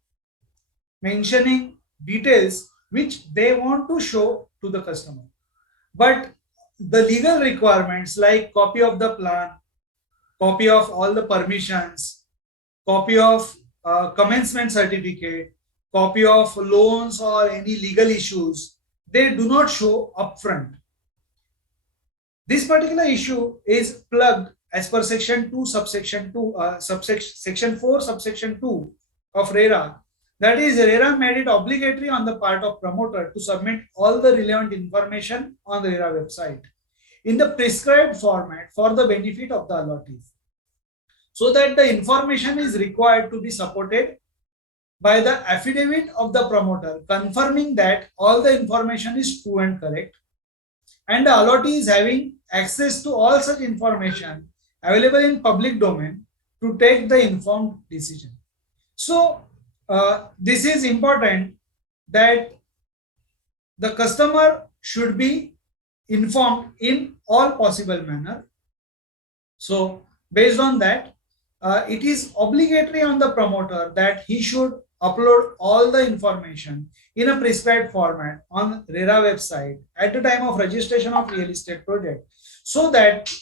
mentioning details which they want to show to the customer. But the legal requirements like copy of the plan, copy of all the permissions, copy of commencement certificate, copy of loans or any legal issues, they do not show upfront. This particular issue is plugged as per section 2 subsection 2 section 4 subsection 2 of Rera. That is, Rera made it obligatory on the part of promoter to submit all the relevant information on the Rera website in the prescribed format for the benefit of the allottees, so that the information is required to be supported by the affidavit of the promoter confirming that all the information is true and correct, and the allottee is having access to all such information available in public domain to take the informed decision. So this is important, that the customer should be informed in all possible manner. So based on that, it is obligatory on the promoter that he should upload all the information in a prescribed format on Rera website at the time of registration of real estate project, so that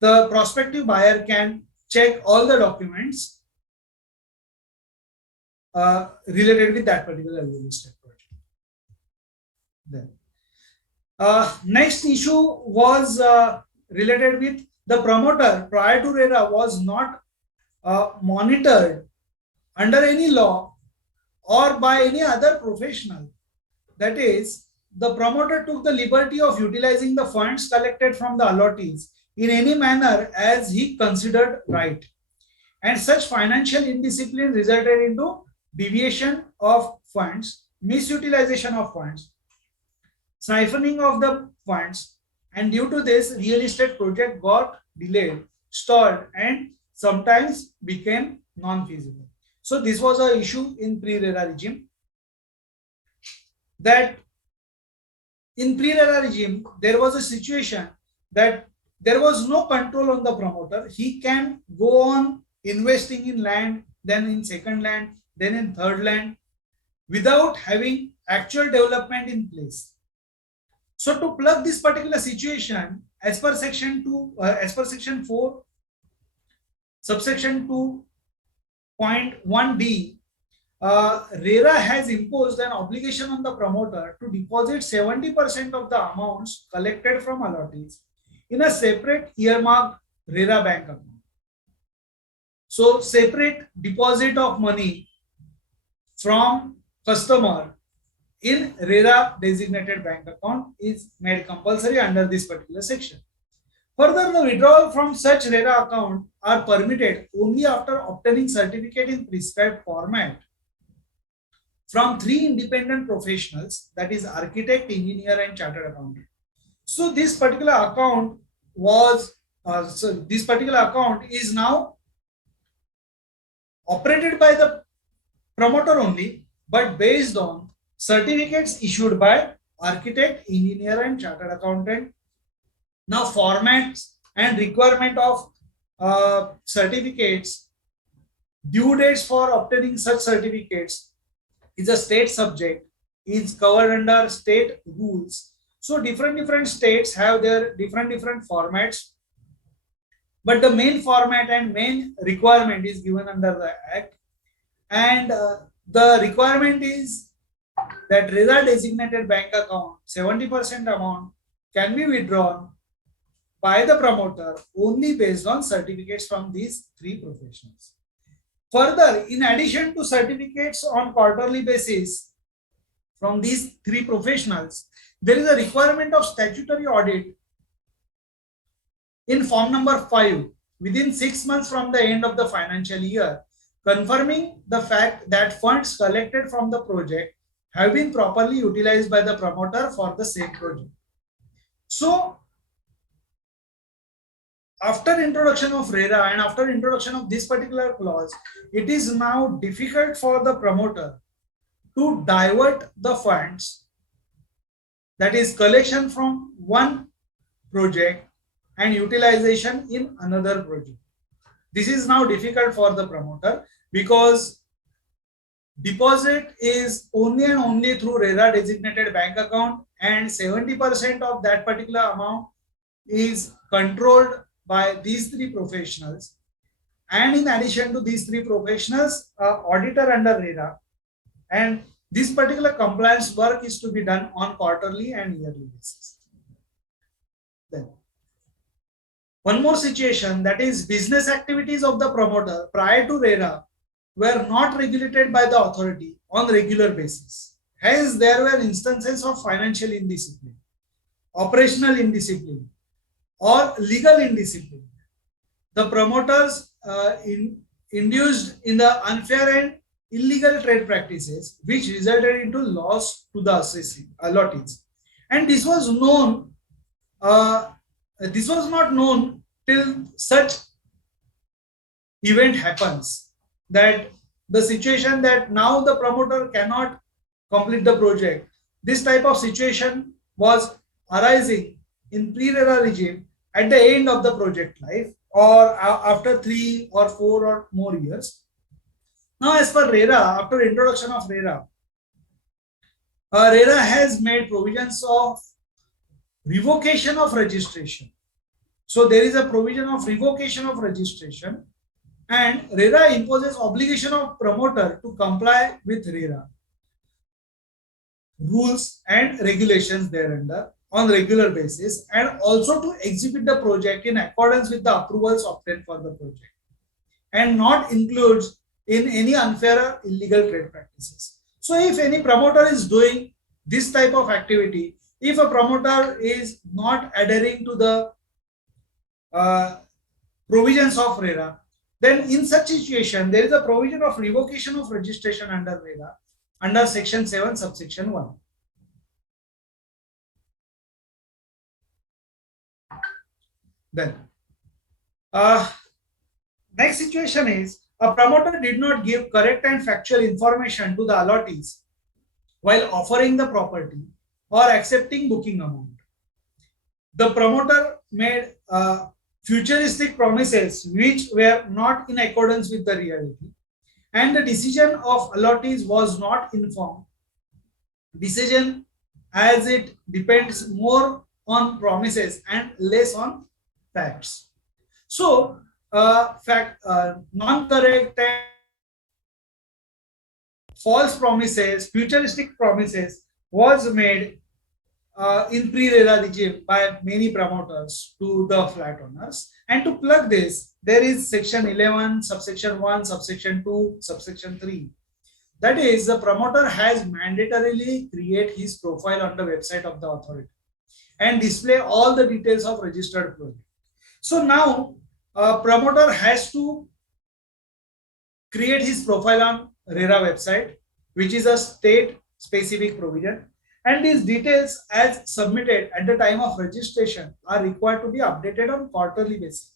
the prospective buyer can check all the documents related with that particular real estate project. Then, next issue was related with the promoter prior to Rera was not monitored under any law or by any other professional. That is, the promoter took the liberty of utilizing the funds collected from the allottees in any manner as he considered right, and such financial indiscipline resulted into deviation of funds, misutilization of funds, siphoning of the funds, and due to this real estate project got delayed, stalled, and sometimes became non-feasible. So this was an issue in pre-Rera regime, that in pre-Rera regime there was a situation that there was no control on the promoter. He can go on investing in land, then in second land, then in third land, without having actual development in place. So to plug this particular situation, as per section 2, as per section 4, subsection 2.1d, Rera has imposed an obligation on the promoter to deposit 70% of the amounts collected from allottees in a separate earmarked Rera bank account. So separate deposit of money from customer in Rera designated bank account is made compulsory under this particular section. Further, the withdrawal from such Rera account are permitted only after obtaining certificate in prescribed format from 3 independent professionals, that is architect, engineer, and chartered accountant. So this particular account was this particular account is now operated by the promoter only, but based on certificates issued by architect, engineer, and chartered accountant. Now formats and requirement of certificates, due dates for obtaining such certificates is a state subject, is covered under state rules. So different states have their different formats, but the main format and main requirement is given under the act, and the requirement is that Rera designated bank account 70% amount can be withdrawn by the promoter only based on certificates from these 3 professionals. Further, in addition to certificates on quarterly basis from these three professionals, there is a requirement of statutory audit in form number 5 within 6 months from the end of the financial year, confirming the fact that funds collected from the project have been properly utilized by the promoter for the same project. So, after introduction of Rera and after introduction of this particular clause, it is now difficult for the promoter to divert the funds, that is collection from one project and utilization in another project. This is now difficult for the promoter because deposit is only and only through Rera designated bank account, and 70% of that particular amount is controlled by these three professionals. And in addition to these three professionals, auditor under Rera, and this particular compliance work is to be done on quarterly and yearly basis. Then one more situation, that is business activities of the promoter prior to Rera were not regulated by the authority on regular basis. Hence, there were instances of financial indiscipline, operational indiscipline, or legal indiscipline. The promoters induced in the unfair and illegal trade practices, which resulted into loss to the assessee, allottees. And this was known, this was not known till such event happens, that the situation that now the promoter cannot complete the project. This type of situation was arising in pre-Rera regime at the end of the project life or after 3 or 4 or more years. Now, as per Rera, after introduction of Rera, Rera has made provisions of revocation of registration. So there is a provision of revocation of registration, and Rera imposes obligation of promoter to comply with Rera rules and regulations thereunder on regular basis, and also to execute the project in accordance with the approvals obtained for the project, and not includes in any unfair or illegal trade practices. So if any promoter is doing this type of activity, if a promoter is not adhering to the provisions of Rera, then in such situation there is a provision of revocation of registration under Rera under section 7 subsection 1. Then next situation is a promoter did not give correct and factual information to the allottees while offering the property or accepting booking amount. The promoter made futuristic promises which were not in accordance with the reality, and the decision of allottees was not informed decision, as it depends more on promises and less on facts. So non-correct and false promises, futuristic promises was made in pre-Rera regime by many promoters to the flat owners. And to plug this, there is section 11, subsection 1, subsection 2, subsection 3. That is, the promoter has mandatorily create his profile on the website of the authority and display all the details of registered project. So now, promoter has to create his profile on Rera website, which is a state specific provision, and these details as submitted at the time of registration are required to be updated on quarterly basis.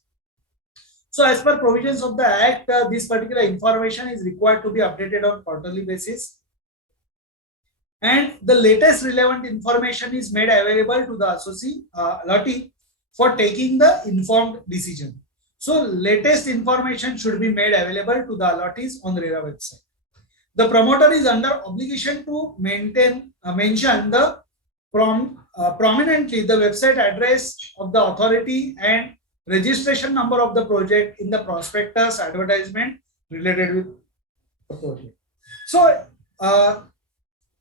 So as per provisions of the Act, this particular information is required to be updated on quarterly basis, and the latest relevant information is made available to the associate allottee for taking the informed decision. So latest information should be made available to the allottees on the Rera website. The promoter is under obligation to mention the prominently the website address of the authority and registration number of the project in the prospectus advertisement related with the project. So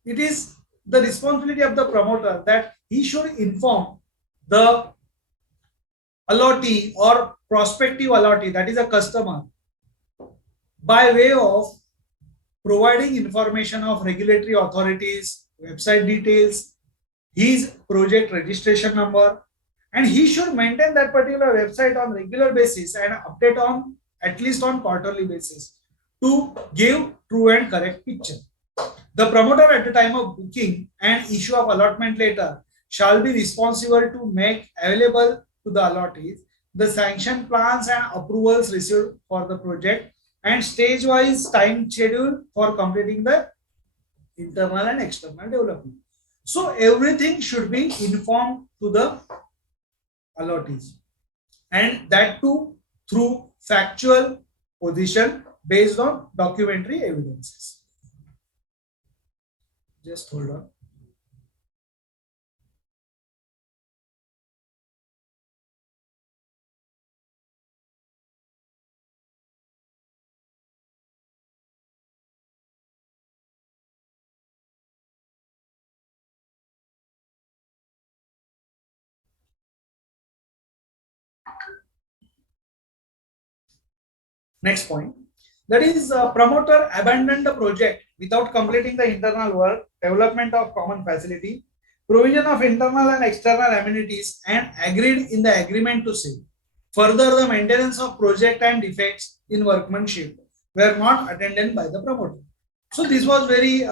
it is the responsibility of the promoter that he should inform the allottee or prospective allottee, that is a customer, by way of providing information of regulatory authorities, website details, his project registration number, and he should maintain that particular website on regular basis and update on at least on quarterly basis to give true and correct picture. The promoter at the time of booking and issue of allotment letter shall be responsible to make available to the allottees the sanction plans and approvals received for the project and stage-wise time schedule for completing the internal and external development. So everything should be informed to the allottees, and that too through factual position based on documentary evidences. Just hold on. Next point, that is promoter abandoned the project without completing the internal work, development of common facility, provision of internal and external amenities, and agreed in the agreement to sale. Further, the maintenance of project and defects in workmanship were not attended by the promoter. So this was very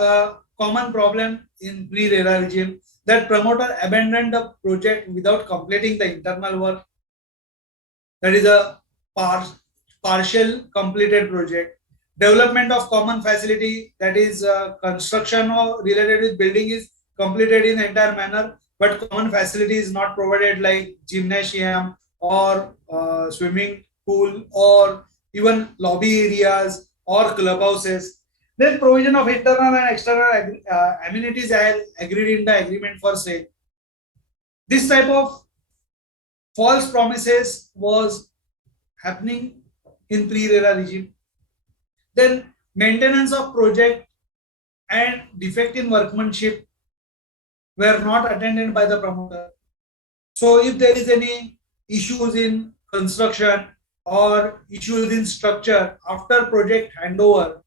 common problem in pre-Rera regime, that promoter abandoned the project without completing the internal work. That is a partial completed project. Development of common facility, that is construction or related with building is completed in entire manner, but common facility is not provided like gymnasium or swimming pool or even lobby areas or clubhouses. Then provision of internal and external amenities are agreed in the agreement for sale. This type of false promises was happening in pre-Rera regime. Then maintenance of project and defect in workmanship were not attended by the promoter. So if there is any issues in construction or issues in structure after project handover,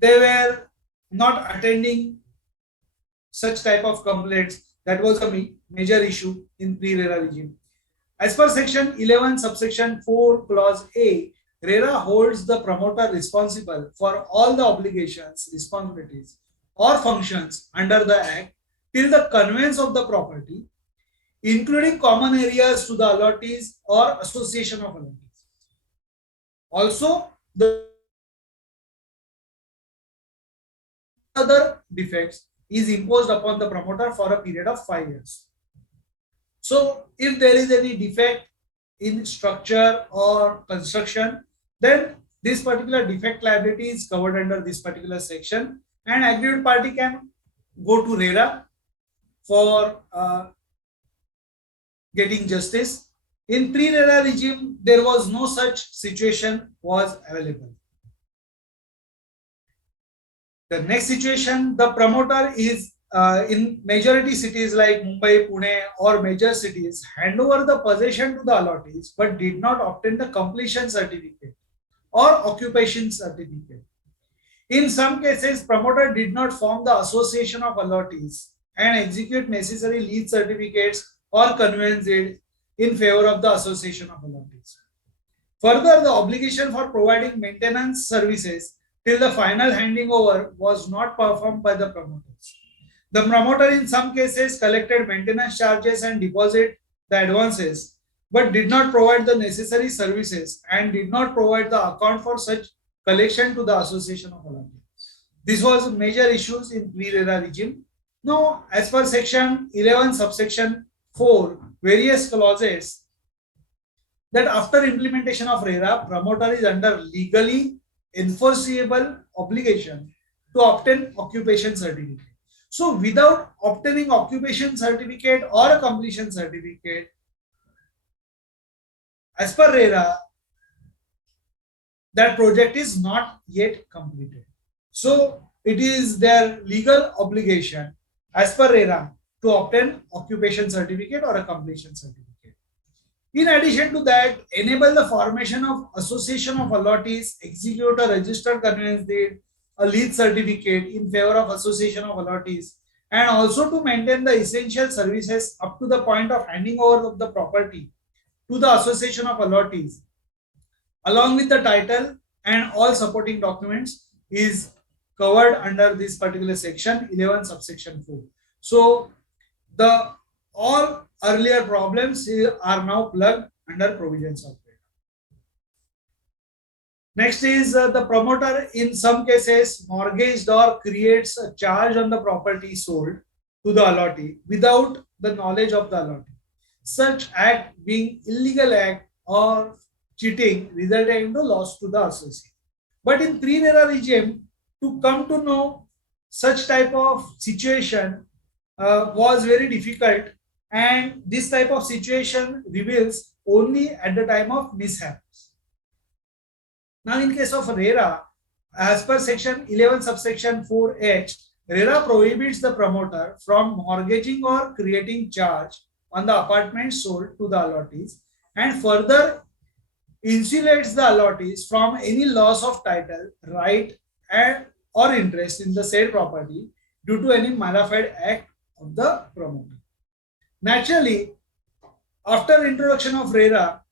they were not attending such type of complaints. That was a major issue in pre-Rera regime. As per section 11 subsection 4 clause A, Rera holds the promoter responsible for all the obligations, responsibilities or functions under the act till the conveyance of the property, including common areas to the allottees or association of allottees. Also, the other defects is imposed upon the promoter for a period of 5 years. So if there is any defect in structure or construction, then this particular defect liability is covered under this particular section, and aggrieved party can go to Rera for getting justice. In pre-Rera regime, there was no such situation was available. The next situation, the promoter is in majority cities like Mumbai, Pune or major cities hand over the possession to the allottees but did not obtain the completion certificate or occupation certificate. In some cases, promoter did not form the association of allottees and execute necessary lease certificates or conveyance deed in favor of the association of allottees. Further, the obligation for providing maintenance services till the final handing over was not performed by the promoters. The promoter in some cases collected maintenance charges and deposited the advances, but did not provide the necessary services and did not provide the account for such collection to the association of allottees. This was major issues in pre-Rera regime. Now, as per section 11 subsection 4, various clauses, that after implementation of Rera, promoter is under legally enforceable obligation to obtain occupation certificate. So without obtaining occupation certificate or a completion certificate, as per Rera, that project is not yet completed. So it is their legal obligation as per Rera to obtain occupation certificate or a completion certificate. In addition to that, enable the formation of association of allottees, execute a registered conveyance deed, a lead certificate in favor of association of allottees, and also to maintain the essential services up to the point of handing over of the property to the association of allottees, along with the title and all supporting documents, is covered under this particular section 11 subsection 4. So the all earlier problems are now plugged under provisions of it. Next is the promoter in some cases mortgaged or creates a charge on the property sold to the allottee without the knowledge of the allottee. Such act being illegal act or cheating resulting into loss to the associate. But in pre-Rera regime, to come to know such type of situation was very difficult, and this type of situation reveals only at the time of mishaps. Now, in case of Rera, as per section 11 subsection 4H, Rera prohibits the promoter from mortgaging or creating charge on the apartment sold to the allottees, and further insulates the allottees from any loss of title, right, and or interest in the said property due to any mala fide act of the promoter. Naturally, after introduction of Rera,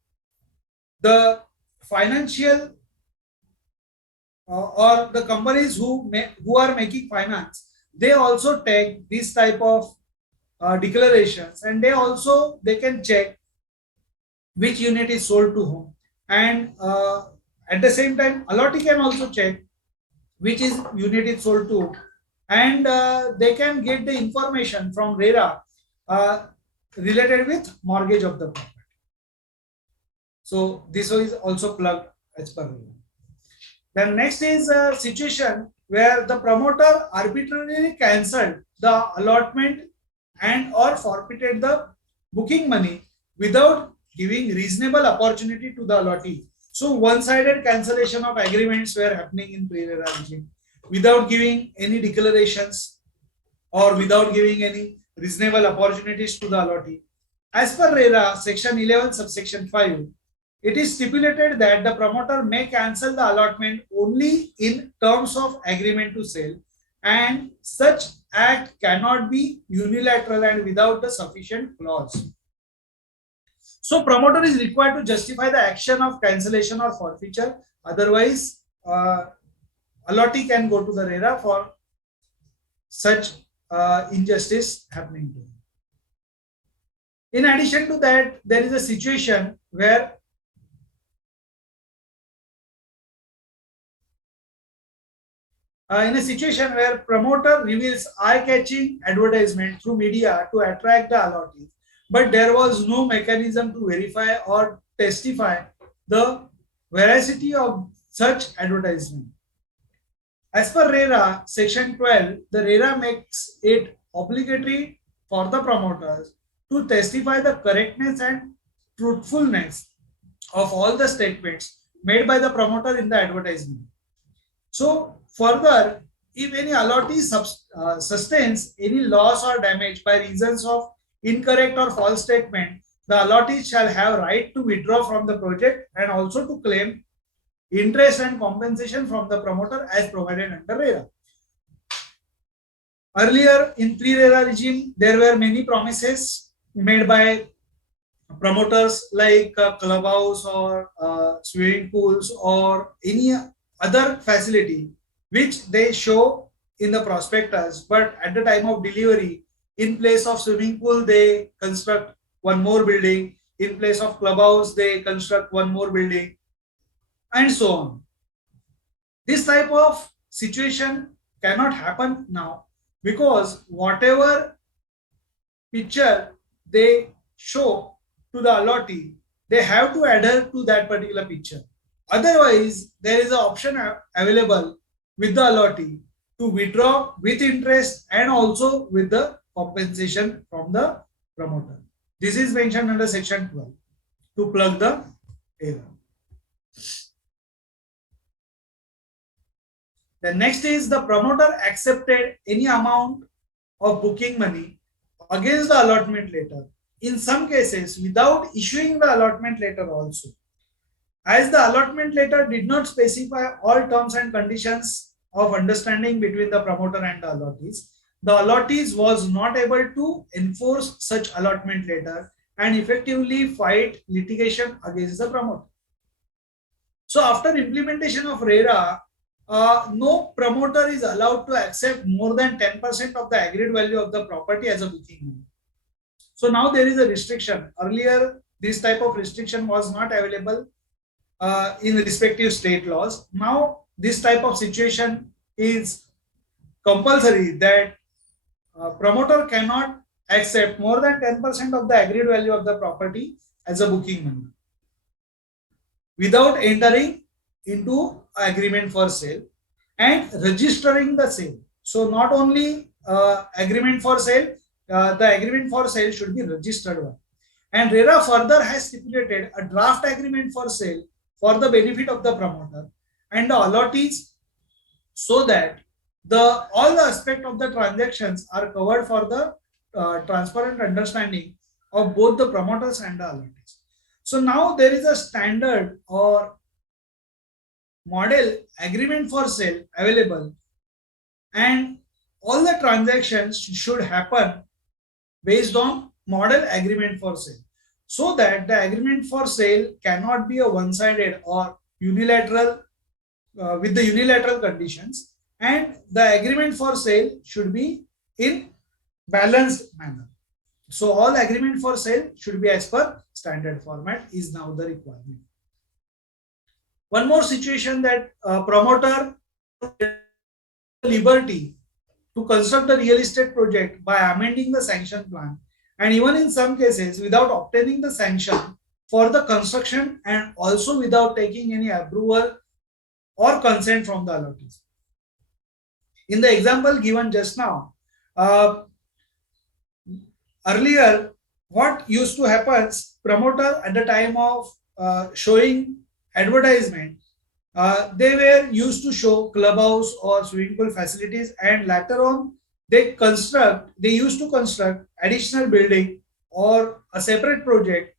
the financial or the companies who are making finance, they also take this type of declarations, and they can check which unit is sold to whom, and at the same time allottee can also check which is unit is sold to, and they can get the information from Rera related with mortgage of the property. So this is also plugged as per Rera. Then next is a situation where the promoter arbitrarily cancelled the allotment and or forfeited the booking money without giving reasonable opportunity to the allottee. So one-sided cancellation of agreements were happening in pre-Rera regime without giving any declarations or without giving any reasonable opportunities to the allottee. As per Rera, section 11 subsection 5, it is stipulated that the promoter may cancel the allotment only in terms of agreement to sell, and such act cannot be unilateral and without the sufficient clause. So promoter is required to justify the action of cancellation or forfeiture. Otherwise, allottee can go to the Rera for such injustice happening to him. In addition to that, there is a situation where promoter reveals eye-catching advertisement through media to attract the allottees, but there was no mechanism to verify or testify the veracity of such advertisement. As per Rera, section 12, the Rera makes it obligatory for the promoters to testify the correctness and truthfulness of all the statements made by the promoter in the advertisement. So further, if any allottee sustains any loss or damage by reasons of incorrect or false statement, the allottee shall have right to withdraw from the project and also to claim interest and compensation from the promoter as provided under Rera. Earlier in pre-Rera regime, there were many promises made by promoters like clubhouse or swimming pools or any other facility which they show in the prospectus, but at the time of delivery, in place of swimming pool, they construct one more building, in place of clubhouse, they construct one more building, and so on. This type of situation cannot happen now, because whatever picture they show to the allottee, they have to adhere to that particular picture. Otherwise, there is an option available with the allottee to withdraw with interest and also with the compensation from the promoter. This is mentioned under section 12 to plug the error. The next is the promoter accepted any amount of booking money against the allotment letter in some cases without issuing the allotment letter also. As the allotment letter did not specify all terms and conditions of understanding between the promoter and the allottees, the allottees was not able to enforce such allotment letter and effectively fight litigation against the promoter. So after implementation of Rera, no promoter is allowed to accept more than 10% of the agreed value of the property as a booking money. So now there is a restriction. Earlier, this type of restriction was not available in respective state laws. Now, this type of situation is compulsory that promoter cannot accept more than 10% of the agreed value of the property as a booking money without entering into agreement for sale and registering the sale. So not only agreement for sale, the agreement for sale should be registered one. And Rera further has stipulated a draft agreement for sale for the benefit of the promoter and the allottees, so that all the aspect of the transactions are covered for the transparent understanding of both the promoters and the allottees. So now there is a standard or model agreement for sale available, and all the transactions should happen based on model agreement for sale, so that the agreement for sale cannot be a one-sided or unilateral with the unilateral conditions, and the agreement for sale should be in balanced manner. So all agreement for sale should be as per standard format is now the requirement. One more situation that promoter liberty to construct a real estate project by amending the sanction plan, and even in some cases without obtaining the sanction for the construction and also without taking any approval or consent from the allottees. In the example given just now, earlier what used to happen, promoter at the time of showing advertisement, they were used to show clubhouse or swimming pool facilities, and later on they used to construct additional building or a separate project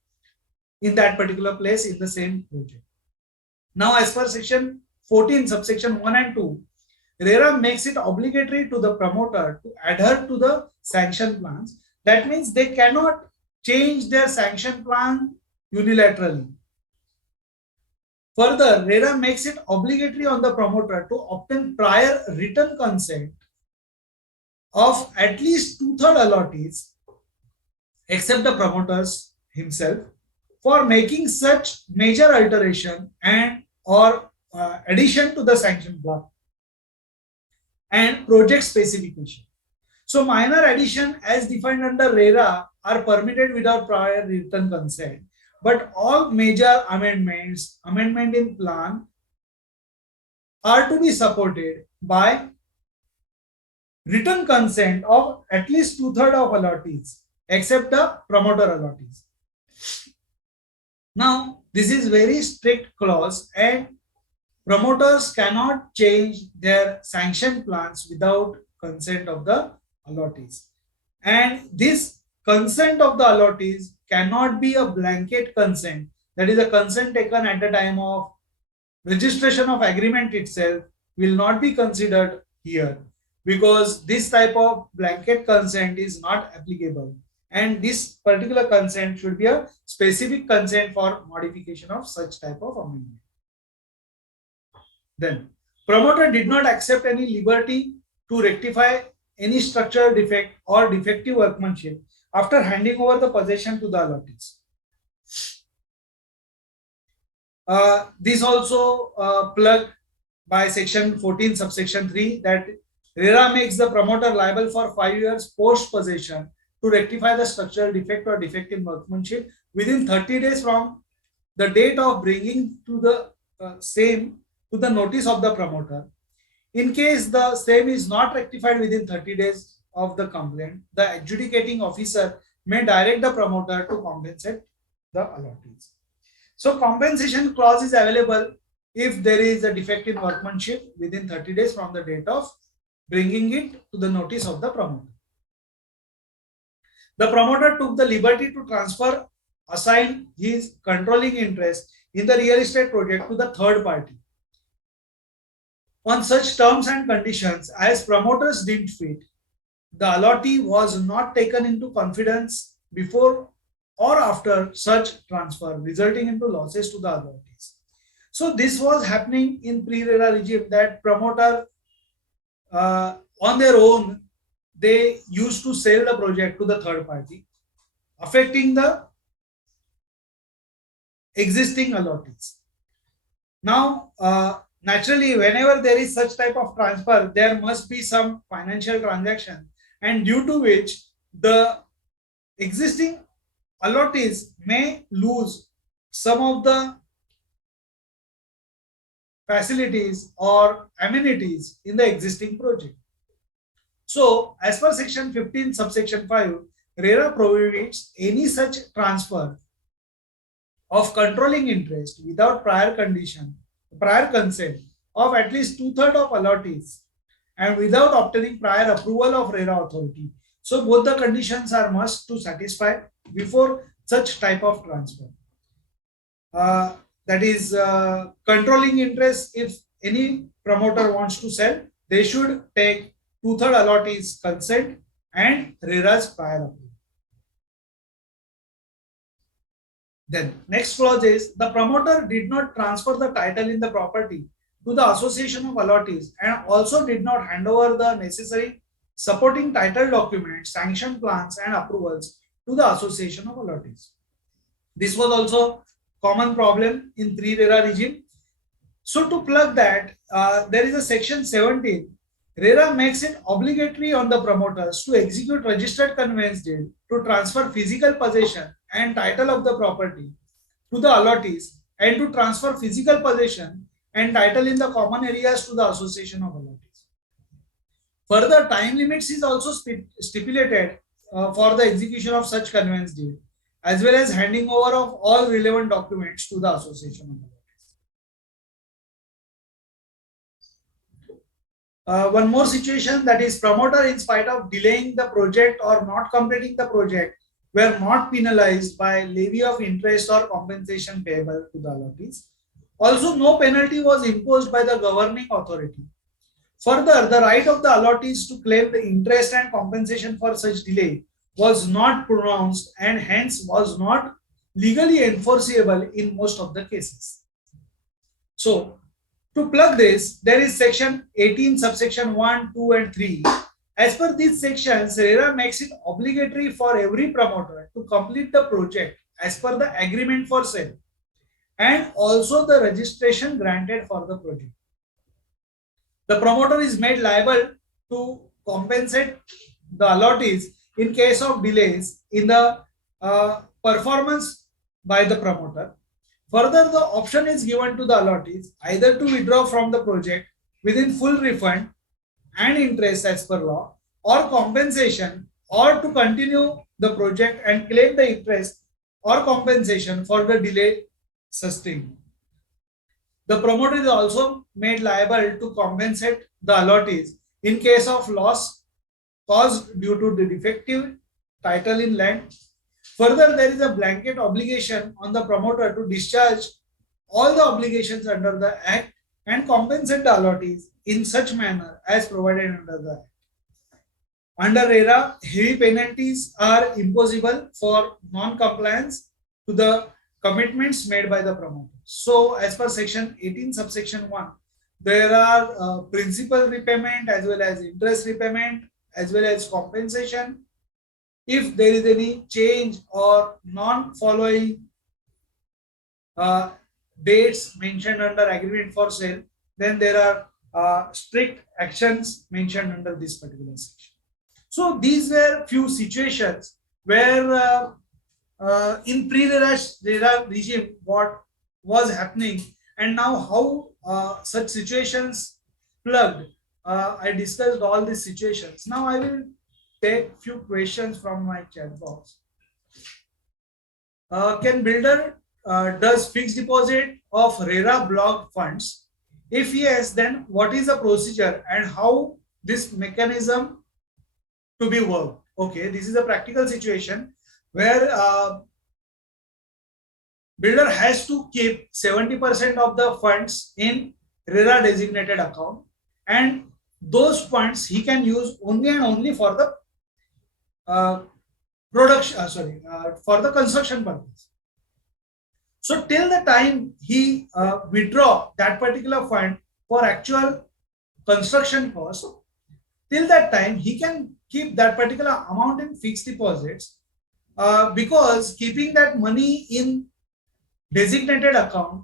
in that particular place in the same project. Now, as per section 14 subsection 1 and 2, Rera makes it obligatory to the promoter to adhere to the sanction plans. That means they cannot change their sanction plan unilaterally. Further, Rera makes it obligatory on the promoter to obtain prior written consent of at least 2/3 allottees, except the promoters himself, for making such major alteration and or addition to the sanction plan and project specification. So minor addition as defined under Rera are permitted without prior written consent, but all major amendment in plan are to be supported by written consent of at least 2/3 of allottees, except the promoter allottees. Now, this is very strict clause, and promoters cannot change their sanction plans without consent of the allottees. And this consent of the allottees cannot be a blanket consent, that is a consent taken at the time of registration of agreement itself will not be considered here, because this type of blanket consent is not applicable, and this particular consent should be a specific consent for modification of such type of amendment. Then, promoter did not accept any liberty to rectify any structural defect or defective workmanship after handing over the possession to the allottees. This also plugged by section 14 subsection 3 that Rera makes the promoter liable for 5 years post possession to rectify the structural defect or defective workmanship within 30 days from the date of bringing to the same to the notice of the promoter. In case the same is not rectified within 30 days of the complaint, the adjudicating officer may direct the promoter to compensate the allottees. So compensation clause is available if there is a defect in workmanship within 30 days from the date of bringing it to the notice of the promoter. The promoter took the liberty to transfer, assign his controlling interest in the real estate project to the third party on such terms and conditions as promoters deemed fit. The allottee was not taken into confidence before or after such transfer, resulting into losses to the allottees. So this was happening in pre-Rera regime, that promoter on their own, they used to sell the project to the third party, affecting the existing allottees. Now, naturally, whenever there is such type of transfer, there must be some financial transaction, and due to which the existing allottees may lose some of the facilities or amenities in the existing project. So, as per section 15 subsection 5, RERA prohibits any such transfer of controlling interest without prior consent of at least 2/3 of allottees and without obtaining prior approval of RERA authority. So both the conditions are must to satisfy before such type of transfer. That is controlling interest. If any promoter wants to sell, they should take 2/3 allottees consent and RERA's prior approval. Then next clause is the promoter did not transfer the title in the property to the association of allottees and also did not hand over the necessary supporting title documents, sanction plans and approvals to the association of allottees. This was also common problem in pre-RERA regime. So to plug that, there is a section 17. RERA makes it obligatory on the promoters to execute registered conveyance deed to transfer physical possession and title of the property to the allottees and to transfer physical possession and title in the common areas to the association of allottees. Further, time limits is also stipulated for the execution of such conveyance deed, as well as handing over of all relevant documents to the association of allottees. One more situation, that is promoter, in spite of delaying the project or not completing the project, were not penalized by levy of interest or compensation payable to the allottees. Also, no penalty was imposed by the governing authority. Further, the right of the allottees to claim the interest and compensation for such delay was not pronounced and hence was not legally enforceable in most of the cases. So, to plug this, there is section 18 subsection 1, 2 and 3. As per these sections, RERA makes it obligatory for every promoter to complete the project as per the agreement for sale and also the registration granted for the project. The promoter is made liable to compensate the allottees in case of delays in the performance by the promoter. Further, the option is given to the allottees either to withdraw from the project within full refund and interest as per law, or compensation, or to continue the project and claim the interest or compensation for the delay sustained. The promoter is also made liable to compensate the allottees in case of loss caused due to the defective title in land. Further, there is a blanket obligation on the promoter to discharge all the obligations under the Act and compensate the allottees in such manner as provided under the Act. Under RERA, heavy penalties are impossible for non-compliance to the commitments made by the promoter. So, as per section 18 subsection 1, there are principal repayment as well as interest repayment as well as compensation. If there is any change or non-following dates mentioned under agreement for sale, then there are strict actions mentioned under this particular section. So these were few situations where in pre-RERA regime what was happening and now how such situations plugged. I discussed all these situations. Now I will take few questions from my chat box. Can builder does fixed deposit of RERA block funds? If yes, then what is the procedure and how this mechanism to be worked? Okay, this is a practical situation where builder has to keep 70% of the funds in Rera designated account, and those funds he can use only and only for the uh, for the construction purpose. So till the time he withdraw that particular fund for actual construction cost, till that time he can keep that particular amount in fixed deposits, because keeping that money in designated account,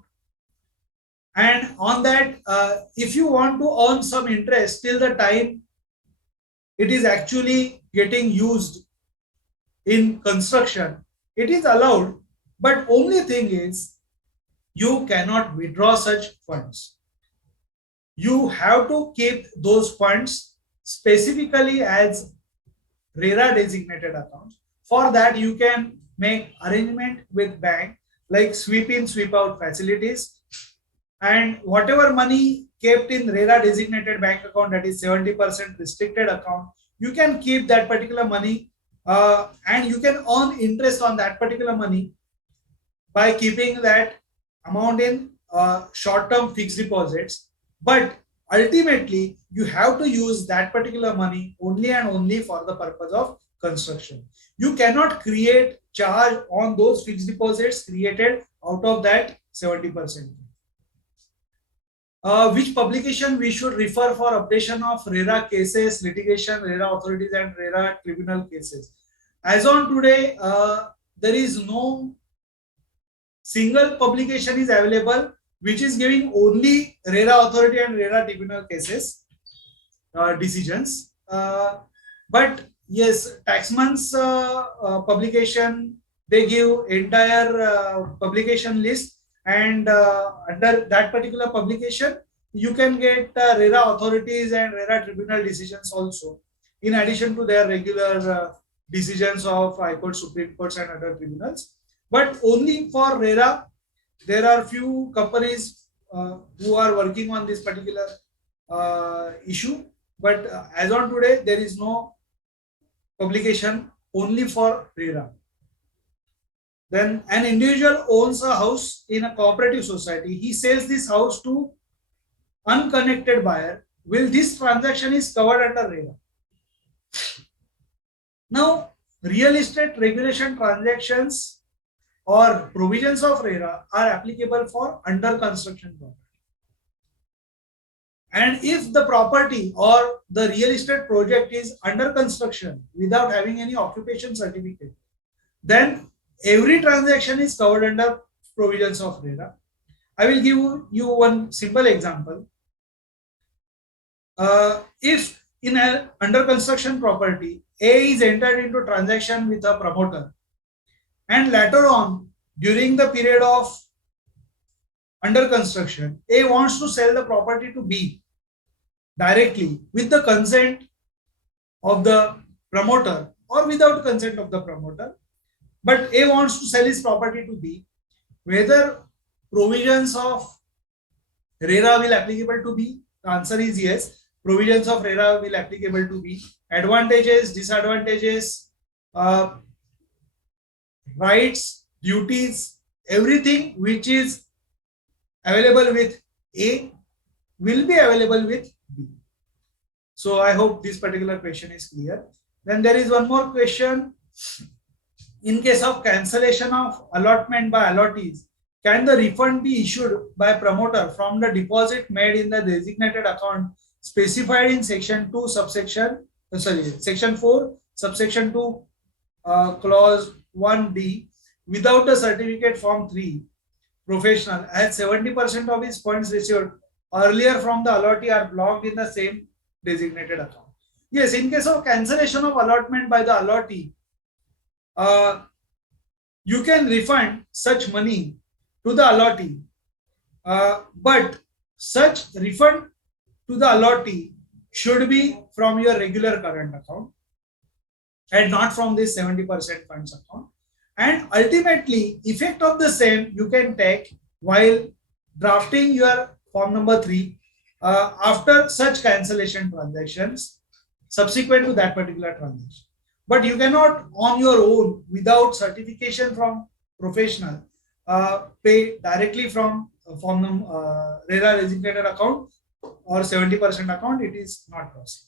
and on that if you want to earn some interest till the time it is actually getting used in construction, it is allowed, but only thing is you cannot withdraw such funds. You have to keep those funds specifically as Rera designated accounts. For that, you can make arrangement with bank like sweep in, sweep out facilities, and whatever money kept in Rera designated bank account, that is 70% restricted account, you can keep that particular money, and you can earn interest on that particular money by keeping that amount in short-term fixed deposits. But ultimately, you have to use that particular money only and only for the purpose of construction. You cannot create charge on those fixed deposits created out of that 70%. Which publication we should refer for updation of Rera cases, litigation, Rera authorities, and Rera tribunal cases? As on today, there is no single publication is available which is giving only Rera authority and Rera tribunal cases decisions. But yes, Taxman's publication, they give entire publication list, and under that particular publication you can get Rera authorities and Rera tribunal decisions also, in addition to their regular decisions of High Court, Supreme Courts, and other tribunals. But only for Rera, there are few companies who are working on this particular issue. But as on today, there is no publication only for Rera. Then an individual owns a house in a cooperative society. He sells this house to unconnected buyer. Will this transaction is covered under Rera? Now, real estate regulation transactions or provisions of Rera are applicable for under construction property. And if the property or the real estate project is under construction without having any occupation certificate, then every transaction is covered under provisions of Rera. I will give you one simple example. If in an under construction property, A is entered into transaction with a promoter, and later on, during the period of under construction, A wants to sell the property to B directly with the consent of the promoter or without consent of the promoter, but A wants to sell his property to B, whether provisions of Rera will applicable to B? The answer is yes. Provisions of Rera will applicable to B. Advantages, disadvantages, rights, duties, everything which is available with A will be available with B. So I hope this particular question is clear. Then there is one more question. In case of cancellation of allotment by allottees, can the refund be issued by promoter from the deposit made in the designated account specified in section 2 subsection section 4 subsection 2 clause 1d without a certificate form 3 professional as 70% of his funds received earlier from the allottee are blocked in the same designated account? Yes, in case of cancellation of allotment by the allottee, you can refund such money to the allottee, but such refund to the allottee should be from your regular current account and not from this 70% funds account. And ultimately, effect of the same you can take while drafting your form number 3 after such cancellation transactions subsequent to that particular transaction. But you cannot on your own without certification from professional pay directly from Rera designated account or 70% account. It is not possible.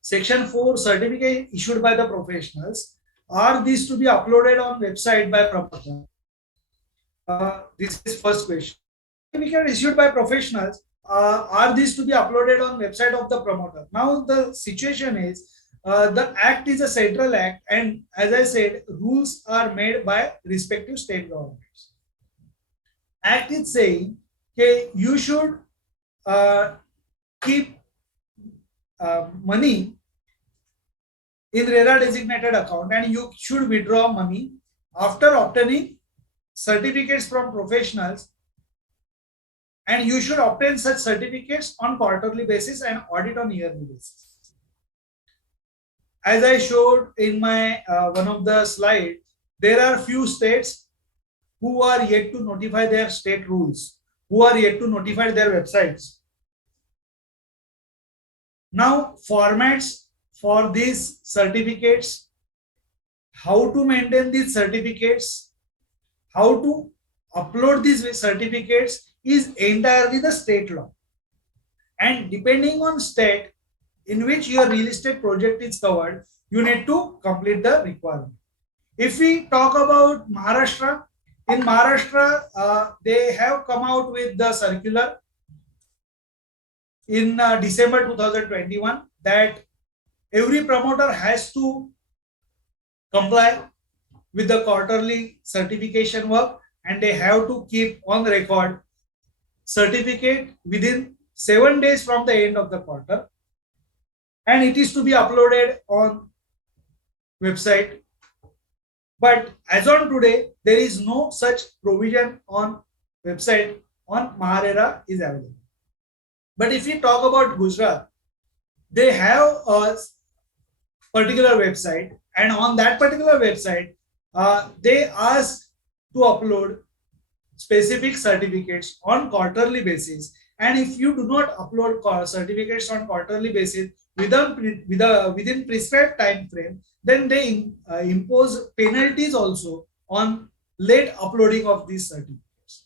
Section 4, certificate issued by the professionals. Are these to be uploaded on website by promoter? This is first question. Certificate issued by professionals, are these to be uploaded on website of the promoter? Now the situation is, the act is a central act, and as I said, rules are made by respective state governments. Act is saying, okay, you should keep money in Rera designated account, and you should withdraw money after obtaining certificates from professionals, and you should obtain such certificates on quarterly basis and audit on yearly basis. As I showed in my one of the slides, there are few states who are yet to notify their state rules, who are yet to notify their websites. Now, formats for these certificates, how to maintain these certificates, how to upload these certificates is entirely the state law. And depending on state in which your real estate project is covered, you need to complete the requirement. If we talk about Maharashtra, in Maharashtra, they have come out with the circular in December 2021 that every promoter has to comply with the quarterly certification work, and they have to keep on record certificate within 7 days from the end of the quarter, and it is to be uploaded on website. But as on today, there is no such provision on website on Maharera is available. But if we talk about Gujarat, they have a particular website, and on that particular website, they ask to upload specific certificates on quarterly basis. And if you do not upload certificates on quarterly basis within prescribed time frame, then they impose penalties also on late uploading of these certificates.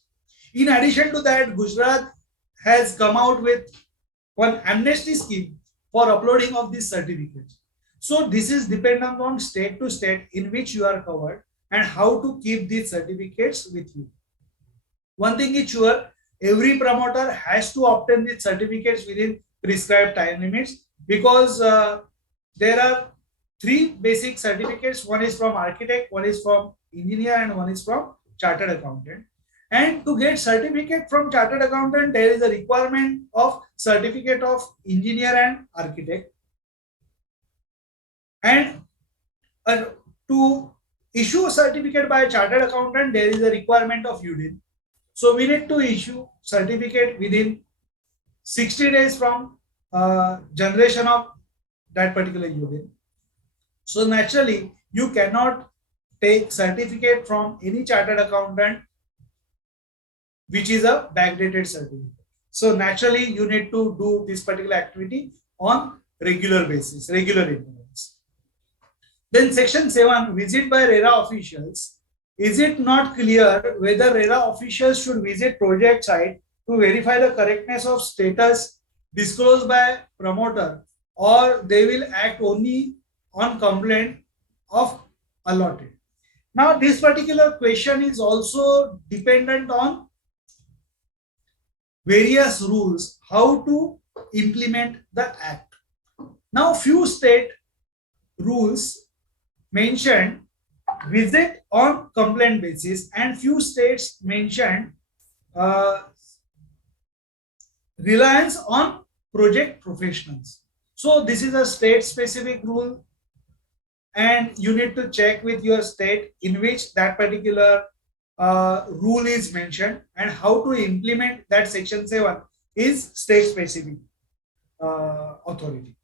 In addition to that, Gujarat has come out with one amnesty scheme for uploading of these certificates. So this is dependent on state to state in which you are covered and how to keep these certificates with you. One thing is sure, every promoter has to obtain these certificates within prescribed time limits, because there are 3 basic certificates. One is from architect, one is from engineer, and one is from chartered accountant. And to get certificate from chartered accountant, there is a requirement of certificate of engineer and architect. And to issue a certificate by a chartered accountant, there is a requirement of UDIN. So we need to issue certificate within 60 days from generation of that particular UDIN. So naturally, you cannot take certificate from any chartered accountant which is a backdated certificate. So naturally, you need to do this particular activity on regular basis, regular intervals. Then section 7, visit by Rera officials. Is it not clear whether Rera officials should visit project site to verify the correctness of status disclosed by promoter, or they will act only on complaint of allotted? Now, this particular question is also dependent on various rules, how to implement the act. Now, few state rules mentioned visit on complaint basis, and few states mentioned reliance on project professionals. So this is a state specific rule, and you need to check with your state in which that particular rule is mentioned, and how to implement that section 7 is state specific authority.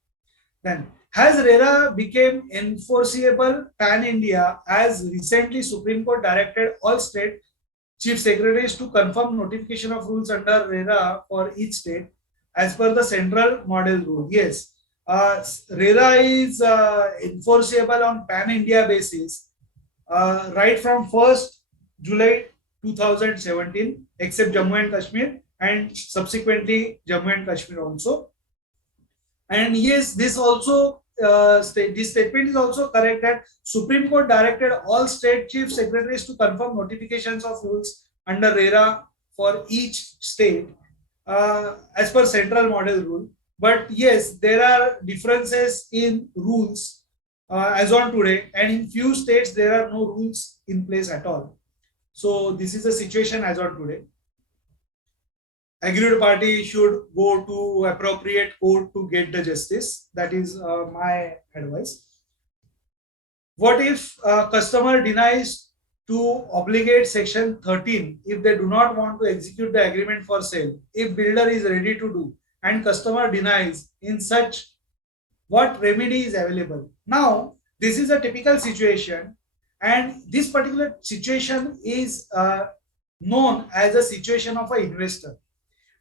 Then, has Rera become enforceable pan India, as recently Supreme Court directed all state chief secretaries to confirm notification of rules under Rera for each state as per the central model rule? Yes, Rera is enforceable on pan-India basis right from 1st July 2017, except Jammu and Kashmir, and subsequently Jammu and Kashmir also. And yes, this also this statement is also correct that Supreme Court directed all state chief secretaries to confirm notifications of rules under RERA for each state as per central model rule. But yes, there are differences in rules as on today, and in few states there are no rules in place at all. So this is the situation as on today. Aggrieved party should go to appropriate court to get the justice. That is my advice. What if a customer denies to obligate section 13 if they do not want to execute the agreement for sale? If builder is ready to do and customer denies, in such what remedy is available? Now, this is a typical situation, and this particular situation is known as a situation of an investor.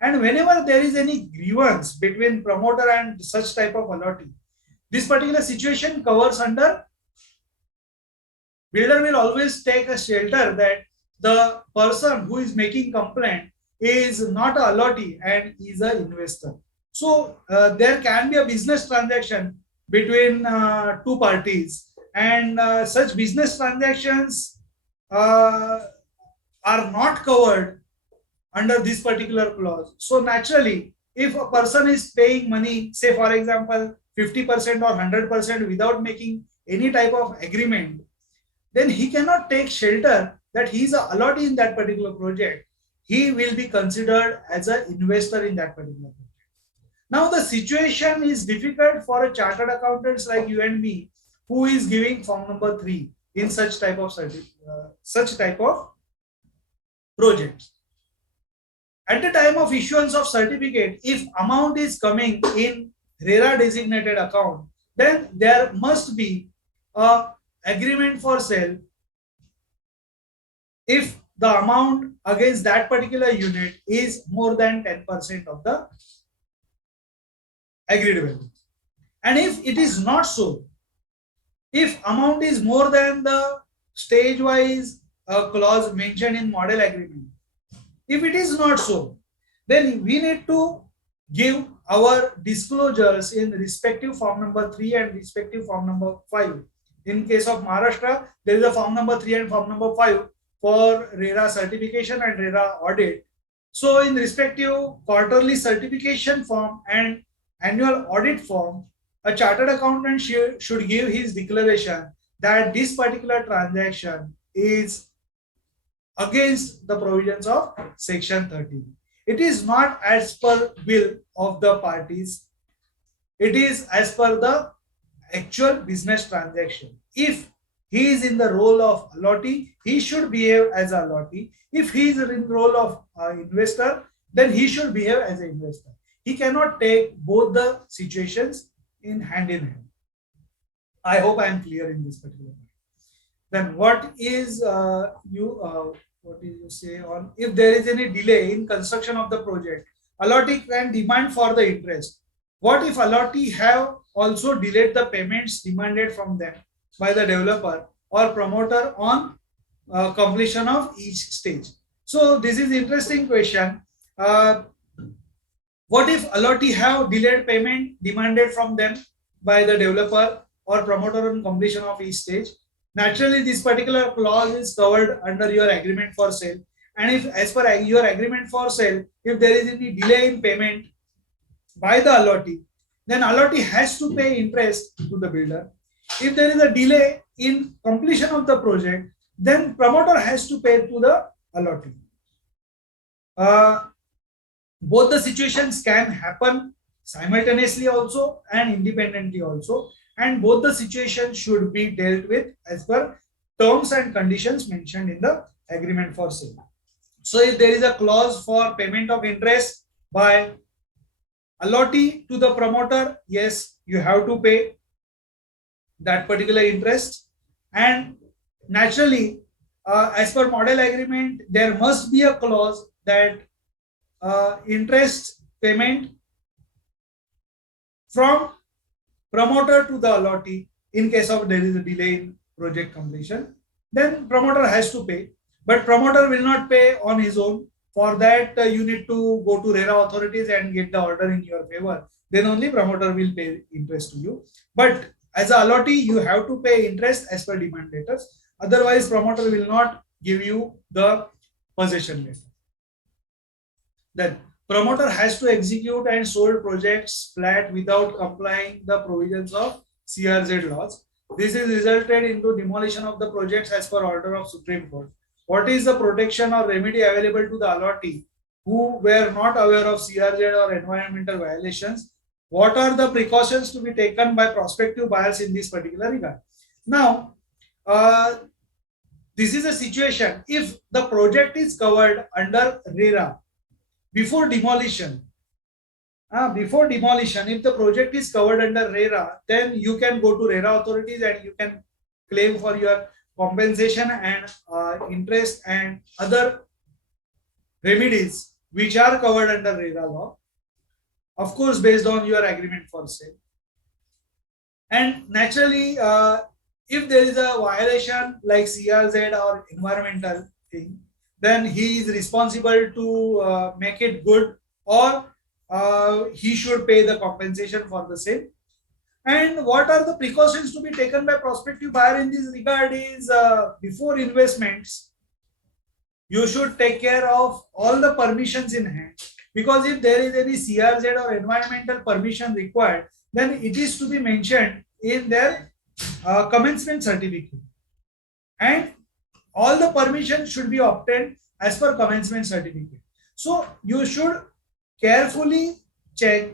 And whenever there is any grievance between promoter and such type of allottee, this particular situation covers under builder will always take a shelter that the person who is making complaint is not a allottee and is an investor. So there can be a business transaction between two parties, and such business transactions are not covered under this particular clause. So naturally, if a person is paying money, say for example 50% or 100% without making any type of agreement, then he cannot take shelter that he is a allottee in that particular project. He will be considered as an investor in that particular project. Now the situation is difficult for a chartered accountants like you and me, who is giving form number 3 in such type of projects. At the time of issuance of certificate, if amount is coming in RERA designated account, then there must be a agreement for sale if the amount against that particular unit is more than 10% of the agreed value. And if it is not so, if amount is more than the stage wise clause mentioned in model agreement, if it is not so, then we need to give our disclosures in respective form number 3 and respective form number 5. In case of Maharashtra, there is a form number 3 and form number 5 for RERA certification and RERA audit. So in respective quarterly certification form and annual audit form, a chartered accountant should give his declaration that this particular transaction is against the provisions of section 13. It is not as per will of the parties. It is as per the actual business transaction. If he is in the role of allottee, he should behave as a allottee. If he is in the role of investor, then he should behave as an investor. He cannot take both the situations in hand. I hope I am clear in this particular point. Then what is you say on if there is any delay in construction of the project, allottee can demand for the interest. What if allottee have also delayed the payments demanded from them by the developer or promoter on completion of each stage? So this is interesting question. What if allottee have delayed payment demanded from them by the developer or promoter on completion of each stage? Naturally, this particular clause is covered under your agreement for sale. And if as per your agreement for sale, if there is any delay in payment by the allottee, then allottee has to pay interest to the builder. If there is a delay in completion of the project, then promoter has to pay to the allottee. Both the situations can happen simultaneously also and independently also, and both the situations should be dealt with as per terms and conditions mentioned in the agreement for sale. So if there is a clause for payment of interest by allottee to the promoter, yes, you have to pay that particular interest. And naturally, as per model agreement, there must be a clause that interest payment from promoter to the allottee in case of there is a delay in project completion. Then promoter has to pay, but promoter will not pay on his own. For that, you need to go to Rera authorities and get the order in your favor. Then only promoter will pay interest to you. But as a allottee, you have to pay interest as per demand letters. Otherwise, promoter will not give you the possession letter. Then promoter has to execute and sold projects flat without complying the provisions of CRZ laws. This is resulted into demolition of the projects as per order of Supreme Court. What is the protection or remedy available to the allottee who were not aware of CRZ or environmental violations? What are the precautions to be taken by prospective buyers in this particular regard? Now, this is a situation if the project is covered under RERA before demolition. If the project is covered under RERA, then you can go to RERA authorities and you can claim for your compensation and interest and other remedies which are covered under RERA law, of course based on your agreement for sale. And naturally, if there is a violation like CRZ or environmental thing, then he is responsible to make it good, or he should pay the compensation for the same. And what are the precautions to be taken by prospective buyer in this regard is before investments, you should take care of all the permissions in hand, because if there is any CRZ or environmental permission required, then it is to be mentioned in their commencement certificate, and all the permissions should be obtained as per commencement certificate. So you should carefully check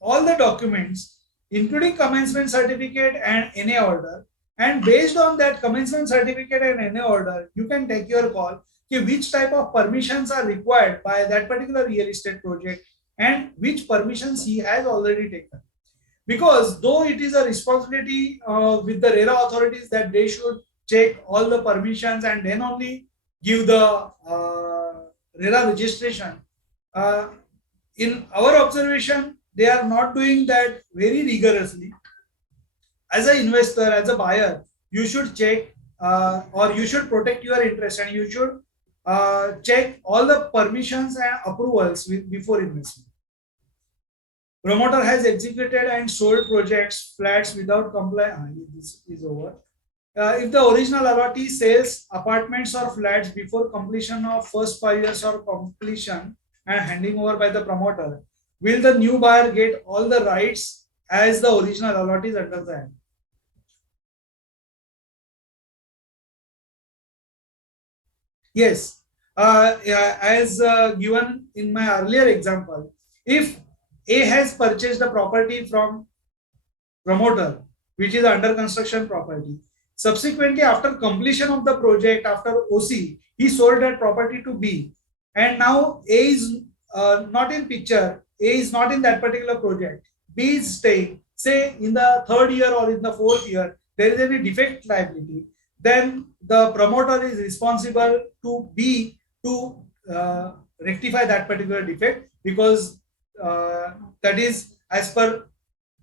all the documents including commencement certificate and NA order, and based on that commencement certificate and NA order, you can take your call which type of permissions are required by that particular real estate project and which permissions he has already taken. Because though it is a responsibility with the RERA authorities that they should check all the permissions and then only give the RERA registration, in our observation, they are not doing that very rigorously. As an investor, as a buyer, you should check or you should protect your interest, and you should check all the permissions and approvals before investment. Promoter has executed and sold projects flats without compliance. This is over. If the original allottee sells apartments or flats before completion of first 5 years or completion and handing over by the promoter, will the new buyer get all the rights as the original allottees under the Act? Yes. As given in my earlier example, if A has purchased a property from promoter, which is under construction property, subsequently after completion of the project, after OC, he sold that property to B, and now A is not in picture, A is not in that particular project, B is staying, say in the third year or in the fourth year, there is any defect liability, then the promoter is responsible to B to rectify that particular defect, because that is as per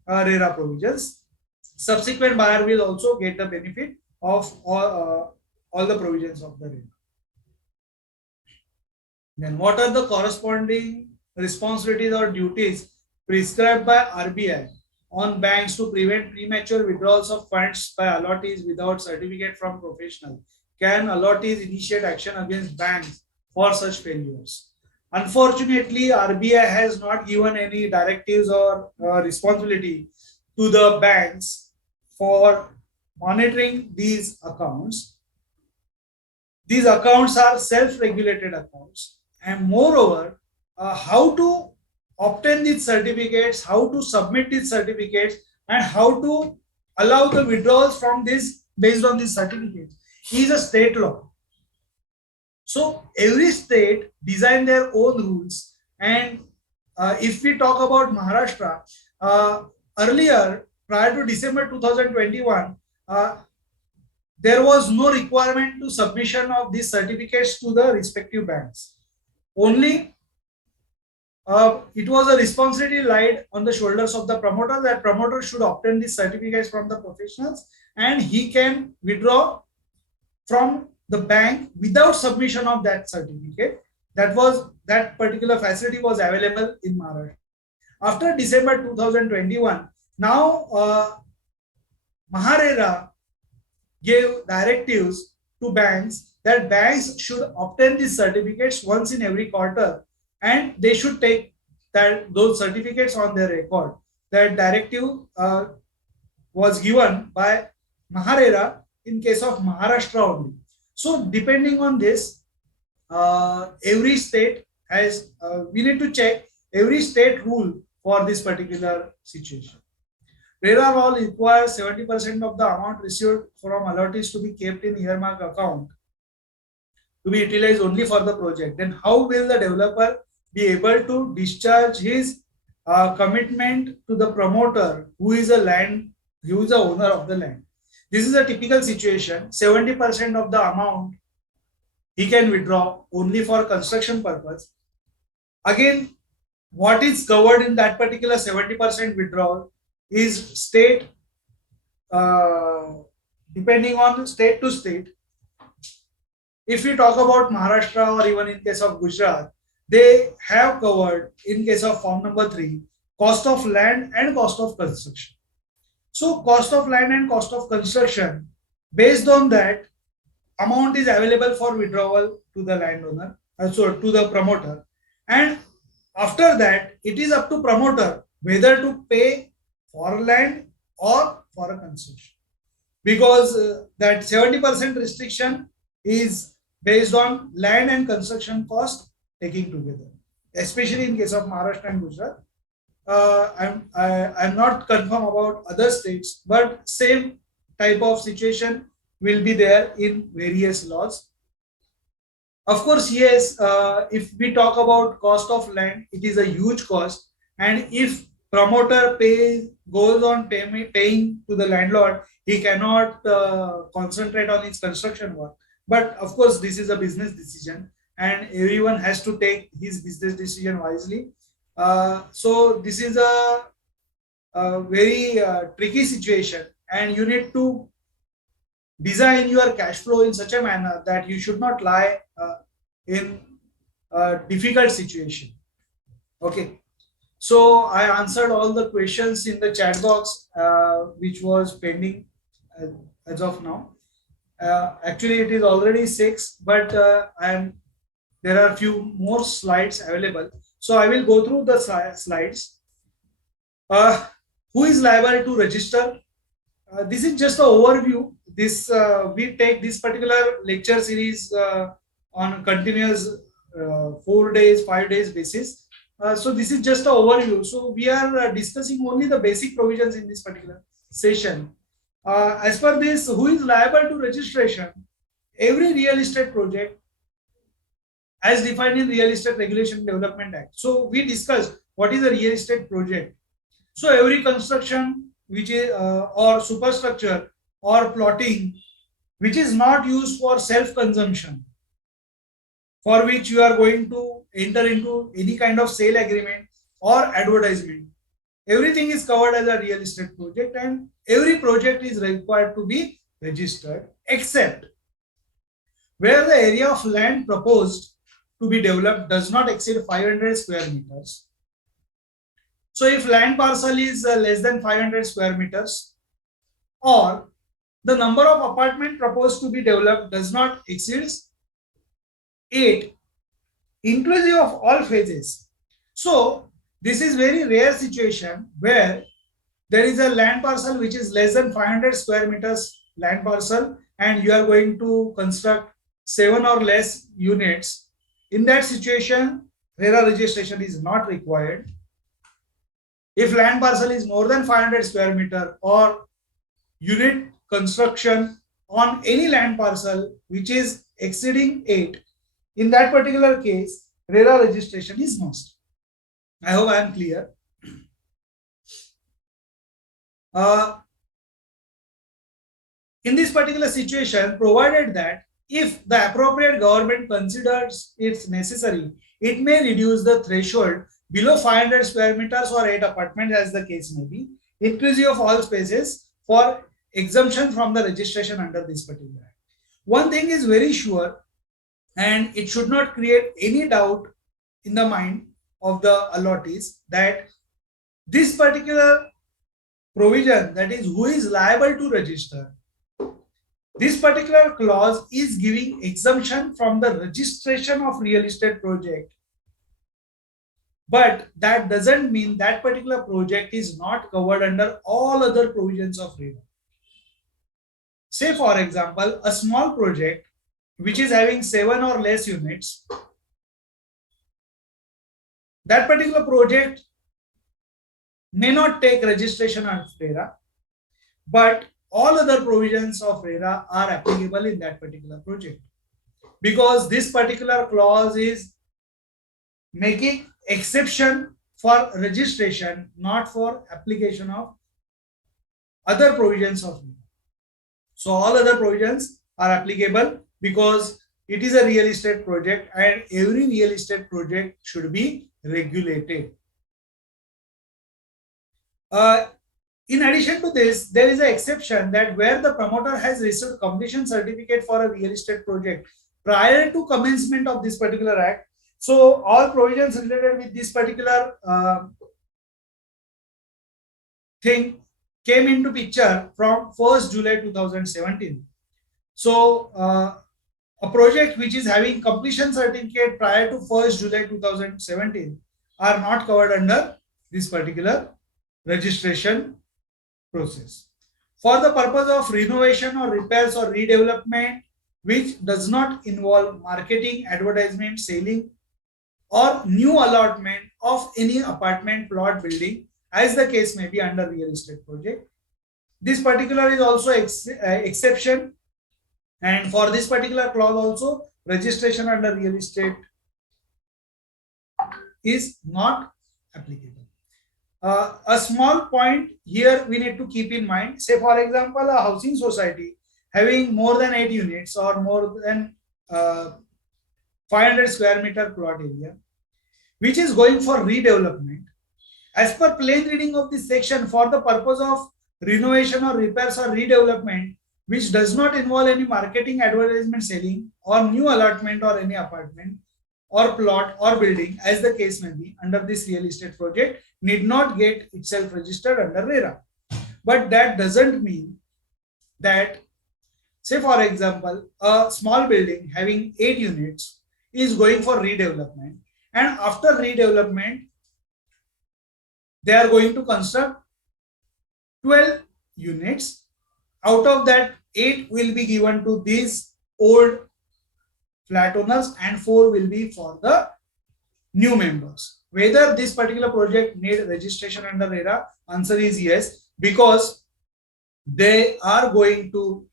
RERA provisions. Subsequent buyer will also get the benefit of all the provisions of the RERA. Then what are the corresponding responsibilities or duties prescribed by RBI on banks to prevent premature withdrawals of funds by allottees without certificate from professional? Can allottees initiate action against banks for such failures? Unfortunately, RBI has not given any directives or responsibility to the banks for monitoring these accounts. These accounts are self-regulated accounts, and moreover, how to obtain these certificates, how to submit these certificates, and how to allow the withdrawals from this based on these certificates is a state law. So every state design their own rules, and if we talk about Maharashtra, earlier prior to December 2021, there was no requirement to submission of these certificates to the respective banks. Only it was a responsibility laid on the shoulders of the promoter, that promoter should obtain these certificates from the professionals and he can withdraw from the bank without submission of that certificate. That particular facility was available in Maharashtra. After December 2021, now Rera gave directives to banks that banks should obtain these certificates once in every quarter, and they should take those certificates on their record. That directive was given by Rera in case of Maharashtra only. So depending on this, every state has, we need to check every state rule for this particular situation. Rera law requires 70% of the amount received from allottees to be kept in earmark account to be utilized only for the project. Then how will the developer be able to discharge his commitment to the promoter who is the owner of the land? This is a typical situation. 70% of the amount he can withdraw only for construction purpose. Again, what is covered in that particular 70% withdrawal is state, depending on state to state. If we talk about Maharashtra or even in case of Gujarat, they have covered in case of form number 3, cost of land and cost of construction. So cost of land and cost of construction, based on that, amount is available for withdrawal to the landowner, so to the promoter. And after that, it is up to promoter whether to pay for land or for a construction. Because that 70% restriction is based on land and construction cost taking together, especially in case of Maharashtra and Gujarat. I'm not confirm about other states, but same type of situation will be there in various laws. Of course, yes, if we talk about cost of land, it is a huge cost, and if promoter goes on paying to the landlord, he cannot concentrate on his construction work. But of course, this is a business decision, and everyone has to take his business decision wisely. So this is a very tricky situation, and you need to design your cash flow in such a manner that you should not lie in a difficult situation. Okay, so I answered all the questions in the chat box which was pending as of now. Actually, it is already 6, but there are a few more slides available. So I will go through the slides. Who is liable to register? This is just an overview. This we take this particular lecture series on continuous 4 days, 5 days basis. So this is just an overview. So we are discussing only the basic provisions in this particular session. As per this, who is liable to registration? Every real estate project as defined in Real Estate Regulation Development Act. So we discussed what is a real estate project. So every construction which is or superstructure or plotting which is not used for self-consumption, for which you are going to enter into any kind of sale agreement or advertisement, everything is covered as a real estate project, and every project is required to be registered except where the area of land proposed to be developed does not exceed 500 square meters. So if land parcel is less than 500 square meters, or the number of apartment proposed to be developed does not exceed 8, inclusive of all phases. So this is very rare situation where there is a land parcel which is less than 500 square meters land parcel, and you are going to construct 7 or less units. In that situation, Rera registration is not required. If land parcel is more than 500 square meter or unit construction on any land parcel which is exceeding 8, in that particular case, Rera registration is must. I hope I am clear. In this particular situation, provided that if the appropriate government considers it necessary, it may reduce the threshold below 500 square meters or 8 apartments as the case may be, inclusive of all spaces, for exemption from the registration under this particular act. One thing is very sure, and it should not create any doubt in the mind of the allottees, that this particular provision, that is who is liable to register, this particular clause is giving exemption from the registration of real estate project. But that doesn't mean that particular project is not covered under all other provisions of Rera. Say for example, a small project which is having 7 or less units, that particular project may not take registration of Rera, but all other provisions of Rera are applicable in that particular project, because this particular clause is making exception for registration, not for application of other provisions of Rera. So all other provisions are applicable because it is a real estate project, and every real estate project should be regulated. In addition to this, there is an exception that where the promoter has received completion certificate for a real estate project prior to commencement of this particular act. So all provisions related with this particular thing came into picture from 1st July 2017. So a project which is having completion certificate prior to 1st July 2017 are not covered under this particular registration process. For the purpose of renovation or repairs or redevelopment which does not involve marketing, advertisement, selling, or new allotment of any apartment, plot, building, as the case may be under real estate project, this particular is also exception, and for this particular clause also registration under real estate is not applicable. A small point here we need to keep in mind. Say for example, a housing society having more than 8 units or more than 500 square meter plot area, which is going for redevelopment, as per plain reading of this section, for the purpose of renovation or repairs or redevelopment which does not involve any marketing, advertisement, selling, or new allotment or any apartment or plot or building, as the case may be, under this real estate project, need not get itself registered under Rera. But that doesn't mean that, say for example, a small building having 8 units is going for redevelopment, and after redevelopment they are going to construct 12 units. Out of that, 8 will be given to these old flat owners and 4 will be for the new members. Whether this particular project need registration under Rera, answer is yes, because they are going to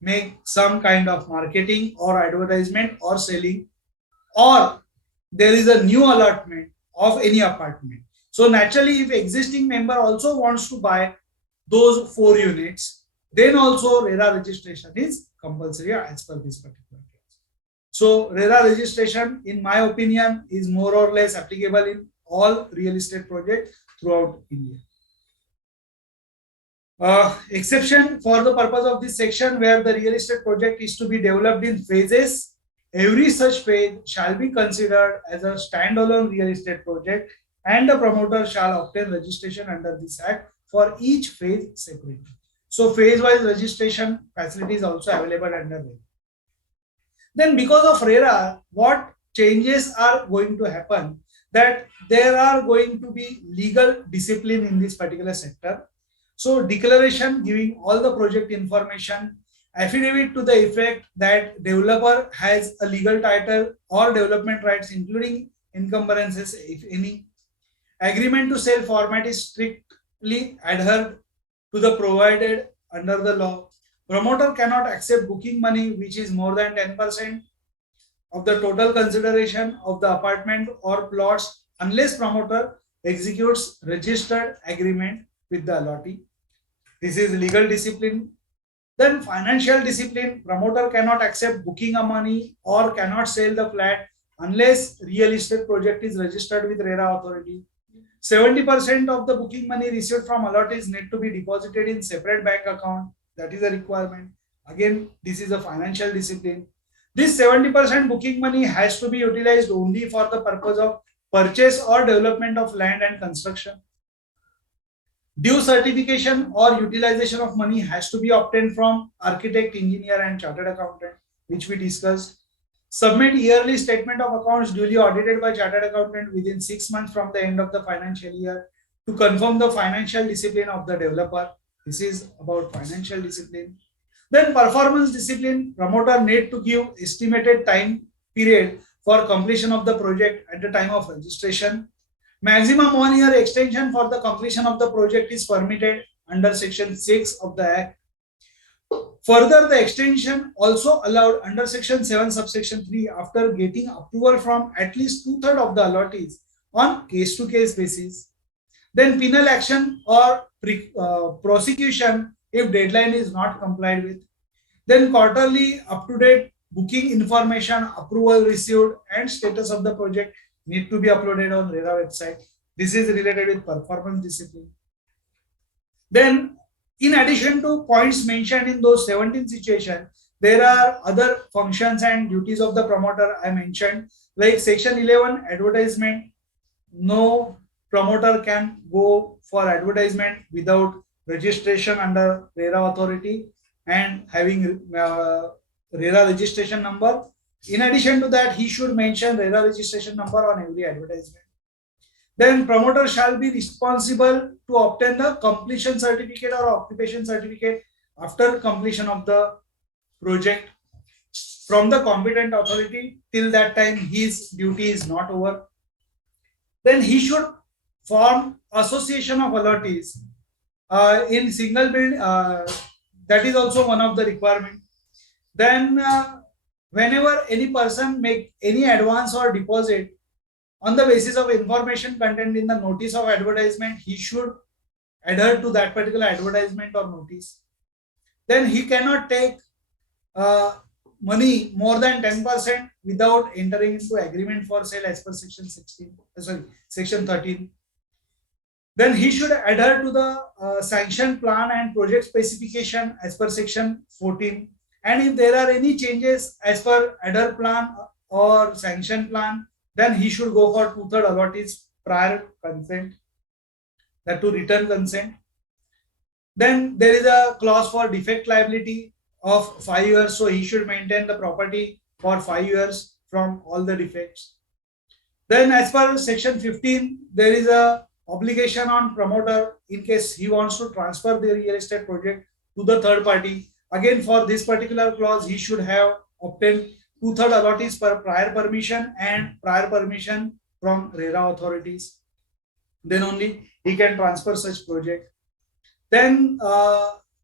make some kind of marketing or advertisement or selling, or there is a new allotment of any apartment. So naturally, if existing member also wants to buy those 4 units, then also Rera registration is compulsory as per this particular case. So Rera registration, in my opinion, is more or less applicable in all real estate projects throughout India. Exception for the purpose of this section, where the real estate project is to be developed in phases, every such phase shall be considered as a standalone real estate project, and the promoter shall obtain registration under this act for each phase separately. So phase-wise registration facility is also available under Rera. Then because of Rera, what changes are going to happen? That there are going to be legal discipline in this particular sector. So declaration giving all the project information, affidavit to the effect that developer has a legal title or development rights including encumbrances if any. Agreement to sell format is strictly adhered to the provided under the law. Promoter cannot accept booking money which is more than 10% of the total consideration of the apartment or plots unless promoter executes registered agreement with the allottee. This is legal discipline. Then financial discipline, promoter cannot accept booking of money or cannot sell the flat unless real estate project is registered with Rera authority. 70% of the booking money received from allottees need to be deposited in separate bank account. That is a requirement. Again, this is a financial discipline. This 70% booking money has to be utilized only for the purpose of purchase or development of land and construction. Due certification or utilization of money has to be obtained from architect, engineer, and chartered accountant, which we discussed. Submit yearly statement of accounts duly audited by chartered accountant within 6 months from the end of the financial year to confirm the financial discipline of the developer. This is about financial discipline. Then performance discipline, promoter need to give estimated time period for completion of the project at the time of registration. Maximum 1 year extension for the completion of the project is permitted under section 6 of the Act. Further, the extension also allowed under section 7 subsection 3 after getting approval from at least 2/3 of the allottees on case-to-case basis. Then penal action or prosecution if deadline is not complied with. Then quarterly up-to-date booking information, approval received, and status of the project need to be uploaded on Rera website. This is related with performance discipline. Then, in addition to points mentioned in those 17 situations, there are other functions and duties of the promoter I mentioned, like section 11 advertisement. No promoter can go for advertisement without registration under Rera authority and having Rera registration number. In addition to that, he should mention Rera registration number on every advertisement. Then promoter shall be responsible to obtain the completion certificate or occupation certificate after completion of the project from the competent authority. Till that time, his duty is not over. Then he should form association of allottees in single build. That is also one of the requirement. Then whenever any person make any advance or deposit on the basis of information contained in the notice of advertisement, he should adhere to that particular advertisement or notice. Then he cannot take money more than 10% without entering into agreement for sale as per section 13. Then he should adhere to the sanction plan and project specification as per section 14. And if there are any changes as per adher plan or sanction plan, then he should go for 2/3 allottees prior consent, that to return consent. Then there is a clause for defect liability of 5 years, so he should maintain the property for 5 years from all the defects. Then as per section 15, there is a obligation on promoter in case he wants to transfer the real estate project to the third party. Again, for this particular clause, he should have obtained 2/3 allottees per prior permission and prior permission from Rera authorities. Then only he can transfer such project. Then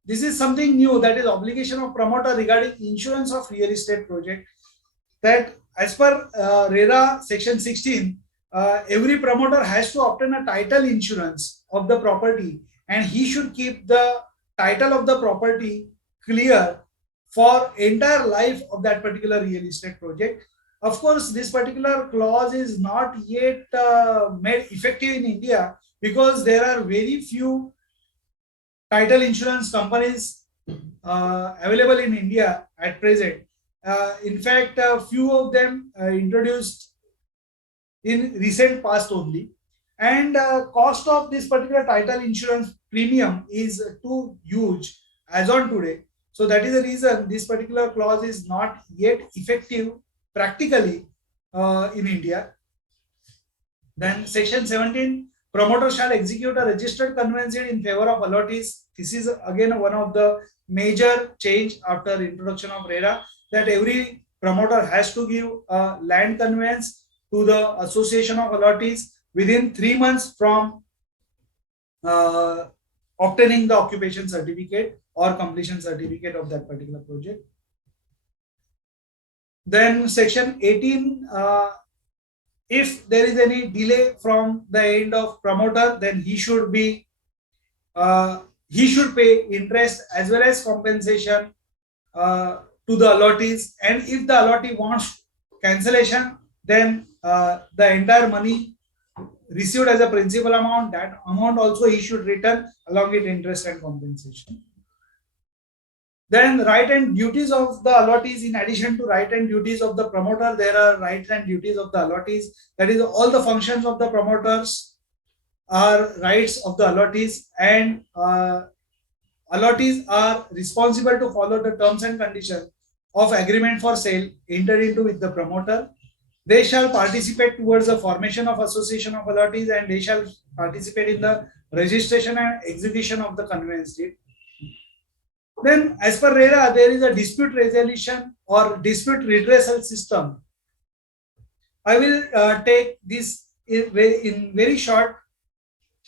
this is something new, that is obligation of promoter regarding insurance of real estate project. That as per Rera section 16, every promoter has to obtain a title insurance of the property, and he should keep the title of the property clear for entire life of that particular real estate project. Of course, this particular clause is not yet made effective in India because there are very few title insurance companies available in India at present. In fact, a few of them introduced in recent past only, and cost of this particular title insurance premium is too huge as on today. So that is the reason this particular clause is not yet effective practically in India. Then section 17, promoter shall execute a registered conveyance in favor of allottees. This is again one of the major change after introduction of Rera, that every promoter has to give a land conveyance to the association of allottees within 3 months from obtaining the occupation certificate or completion certificate of that particular project. Then section 18, if there is any delay from the end of promoter, then he should pay interest as well as compensation to the allottees. And if the allottee wants cancellation then the entire money received as a principal amount, that amount also he should return along with interest and compensation. Then right and duties of the allottees. In addition to right and duties of the promoter, there are rights and duties of the allottees. That is, all the functions of the promoters are rights of the allottees, and allottees are responsible to follow the terms and conditions of agreement for sale entered into with the promoter. They shall participate towards the formation of association of allottees, and they shall participate in the registration and execution of the conveyance deed. Then, as per Rera, there is a dispute resolution or dispute redressal system. I will take this in very short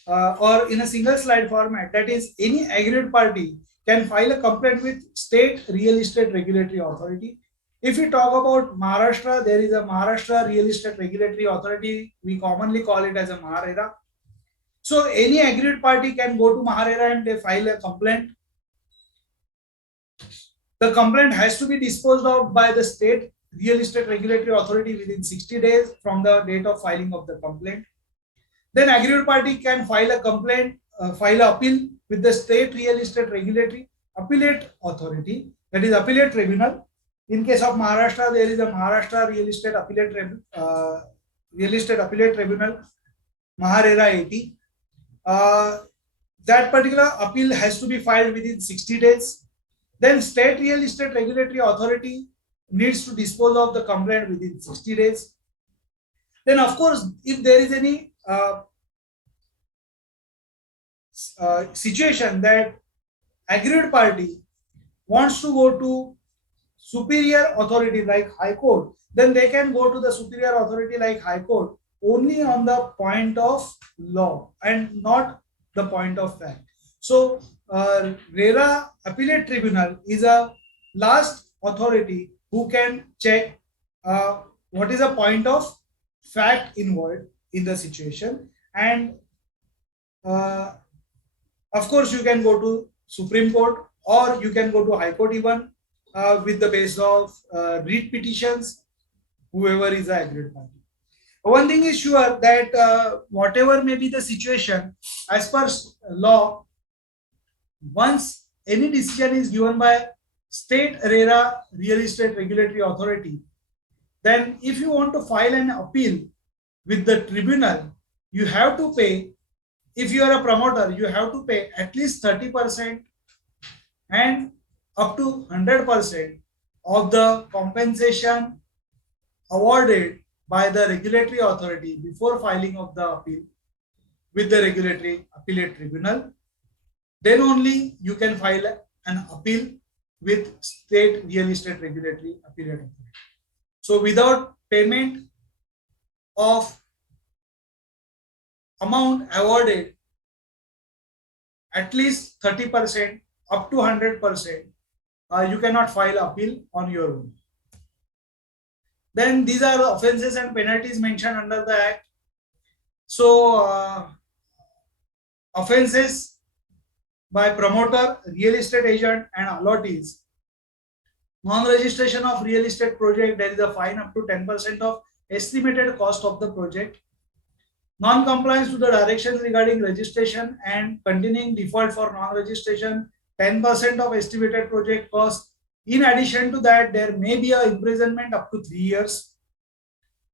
or in a single slide format. That is, any aggrieved party can file a complaint with State Real Estate Regulatory Authority. If we talk about Maharashtra, there is a Maharashtra Real Estate Regulatory Authority. We commonly call it as a Maharera. So any aggrieved party can go to Maharera and they file a complaint. The complaint has to be disposed of by the State Real Estate Regulatory Authority within 60 days from the date of filing of the complaint. Then aggrieved party can file a complaint, file an appeal with the State Real Estate Regulatory Appellate Authority, that is Appellate Tribunal. In case of Maharashtra, there is a Maharashtra Real Estate Appellate Tribunal, Maharera 80. That particular appeal has to be filed within 60 days. Then State Real Estate Regulatory Authority needs to dispose of the complaint within 60 days. Then, of course, if there is any situation that aggrieved party wants to go to superior authority like High Court, then they can go to the superior authority like High Court only on the point of law and not the point of fact. So, Rera Appellate Tribunal is a last authority who can check what is a point of fact involved in the situation, and of course you can go to Supreme Court or you can go to High Court even with the base of writ petitions, whoever is the aggrieved party. One thing is sure that whatever may be the situation, as per law, once any decision is given by State Rera Real Estate Regulatory Authority, then if you want to file an appeal with the tribunal, you have to pay. If you are a promoter, you have to pay at least 30% and up to 100% of the compensation awarded by the regulatory authority before filing of the appeal with the regulatory appellate tribunal. Then only you can file an appeal with State Real Estate Regulatory Appellate Authority. So without payment of amount awarded, at least 30% up to 100%, you cannot file appeal on your own. Then these are the offences and penalties mentioned under the Act. So offences by promoter, real estate agent and allottees. Non-registration of real estate project, there is a fine up to 10% of estimated cost of the project. Non-compliance to the directions regarding registration and continuing default for non-registration, 10% of estimated project cost. In addition to that, there may be an imprisonment up to 3 years.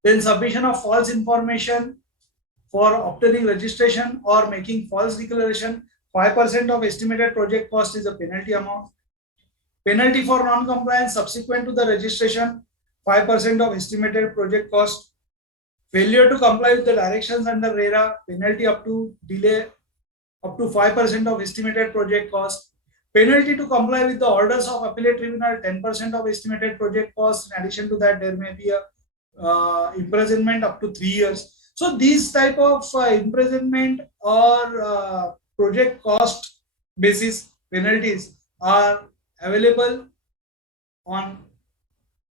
Then submission of false information for obtaining registration or making false declaration, 5% of estimated project cost is a penalty amount. Penalty for non-compliance subsequent to the registration, 5% of estimated project cost. Failure to comply with the directions under Rera, penalty up to delay up to 5% of estimated project cost. Penalty to comply with the orders of appellate tribunal, 10% of estimated project cost. In addition to that, there may be a imprisonment up to 3 years. So these type of imprisonment or project cost basis penalties are available on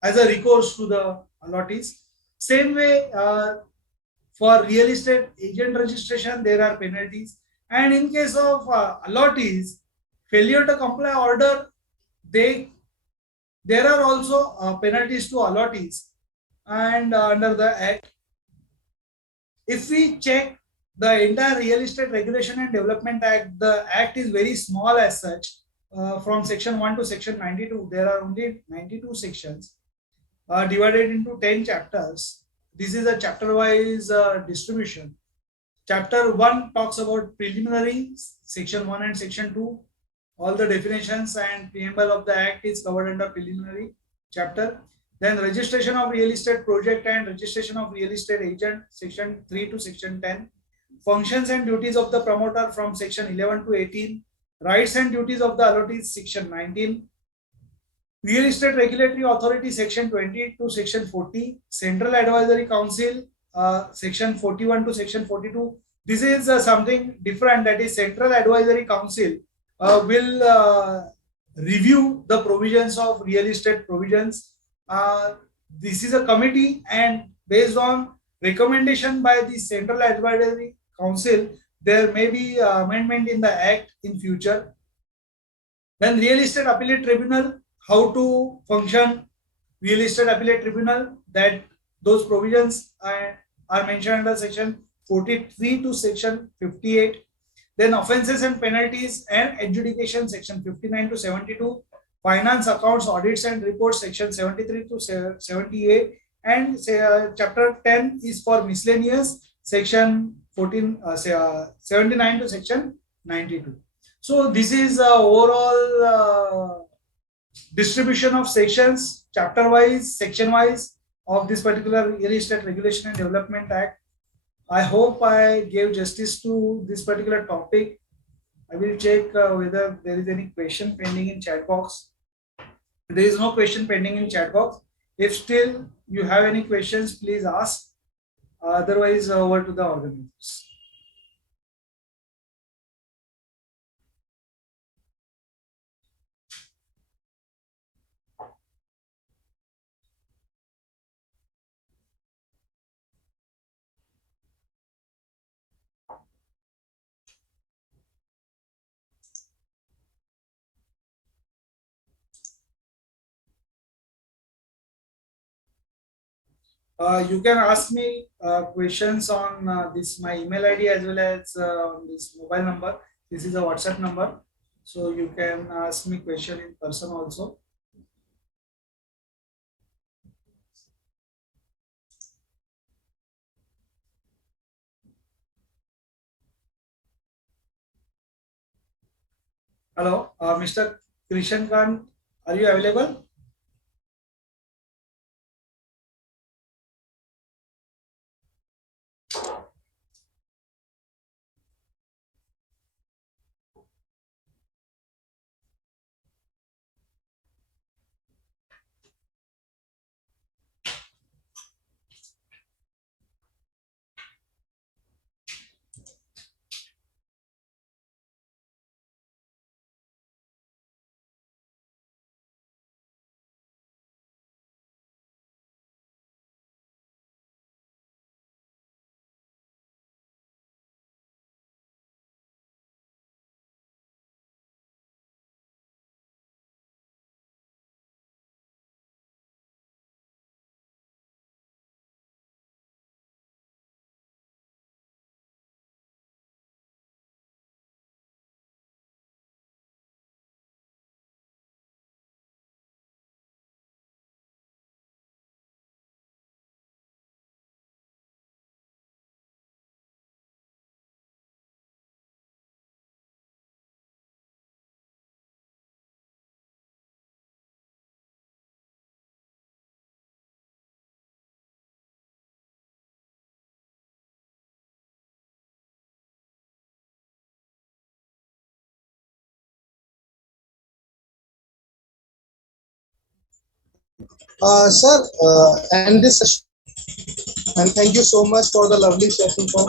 as a recourse to the allottees. Same way for real estate agent registration, there are penalties, and in case of allottees, failure to comply order, there are also penalties to allottees. and under the Act. If we check the entire Real Estate Regulation and Development Act, the Act is very small as such. From section 1 to section 92, there are only 92 sections divided into 10 chapters. This is a chapter wise distribution. Chapter 1 talks about preliminary, section 1 and section 2. All the definitions and preamble of the Act is covered under preliminary chapter. Then registration of real estate project and registration of real estate agent, section 3 to section 10. Functions and duties of the promoter from section 11 to 18. Rights and duties of the allottees, section 19. Real Estate Regulatory Authority, section 20 to section 40. Central Advisory Council, section 41 to section 42. This is something different, that is Central Advisory Council will review the provisions of real estate provisions. This is a committee, and based on recommendation by the Central Advisory Council, there may be amendment in the Act in future. Then Real Estate Appellate Tribunal, how to function Real Estate Appellate Tribunal, that those provisions are mentioned under section 43 to section 58. Then offences and penalties and adjudication, section 59 to 72. Finance, accounts, audits and reports, section 73 to 78. And chapter 10 is for miscellaneous, section 79 to section 92. So this is overall distribution of sections, chapter wise, section wise, of this particular Real Estate Regulation and Development Act. I hope I gave justice to this particular topic. I will check whether there is any question pending in chat box. There is no question pending in chat box. If still you have any questions, please ask. Otherwise, over to the organizers. You can ask me questions on this my email ID as well as this mobile number. This is a WhatsApp number, so you can ask me question in person also. Hello, Mr. Krishan Khan, are you available? Sir, and this and thank you so much for the lovely session, sir.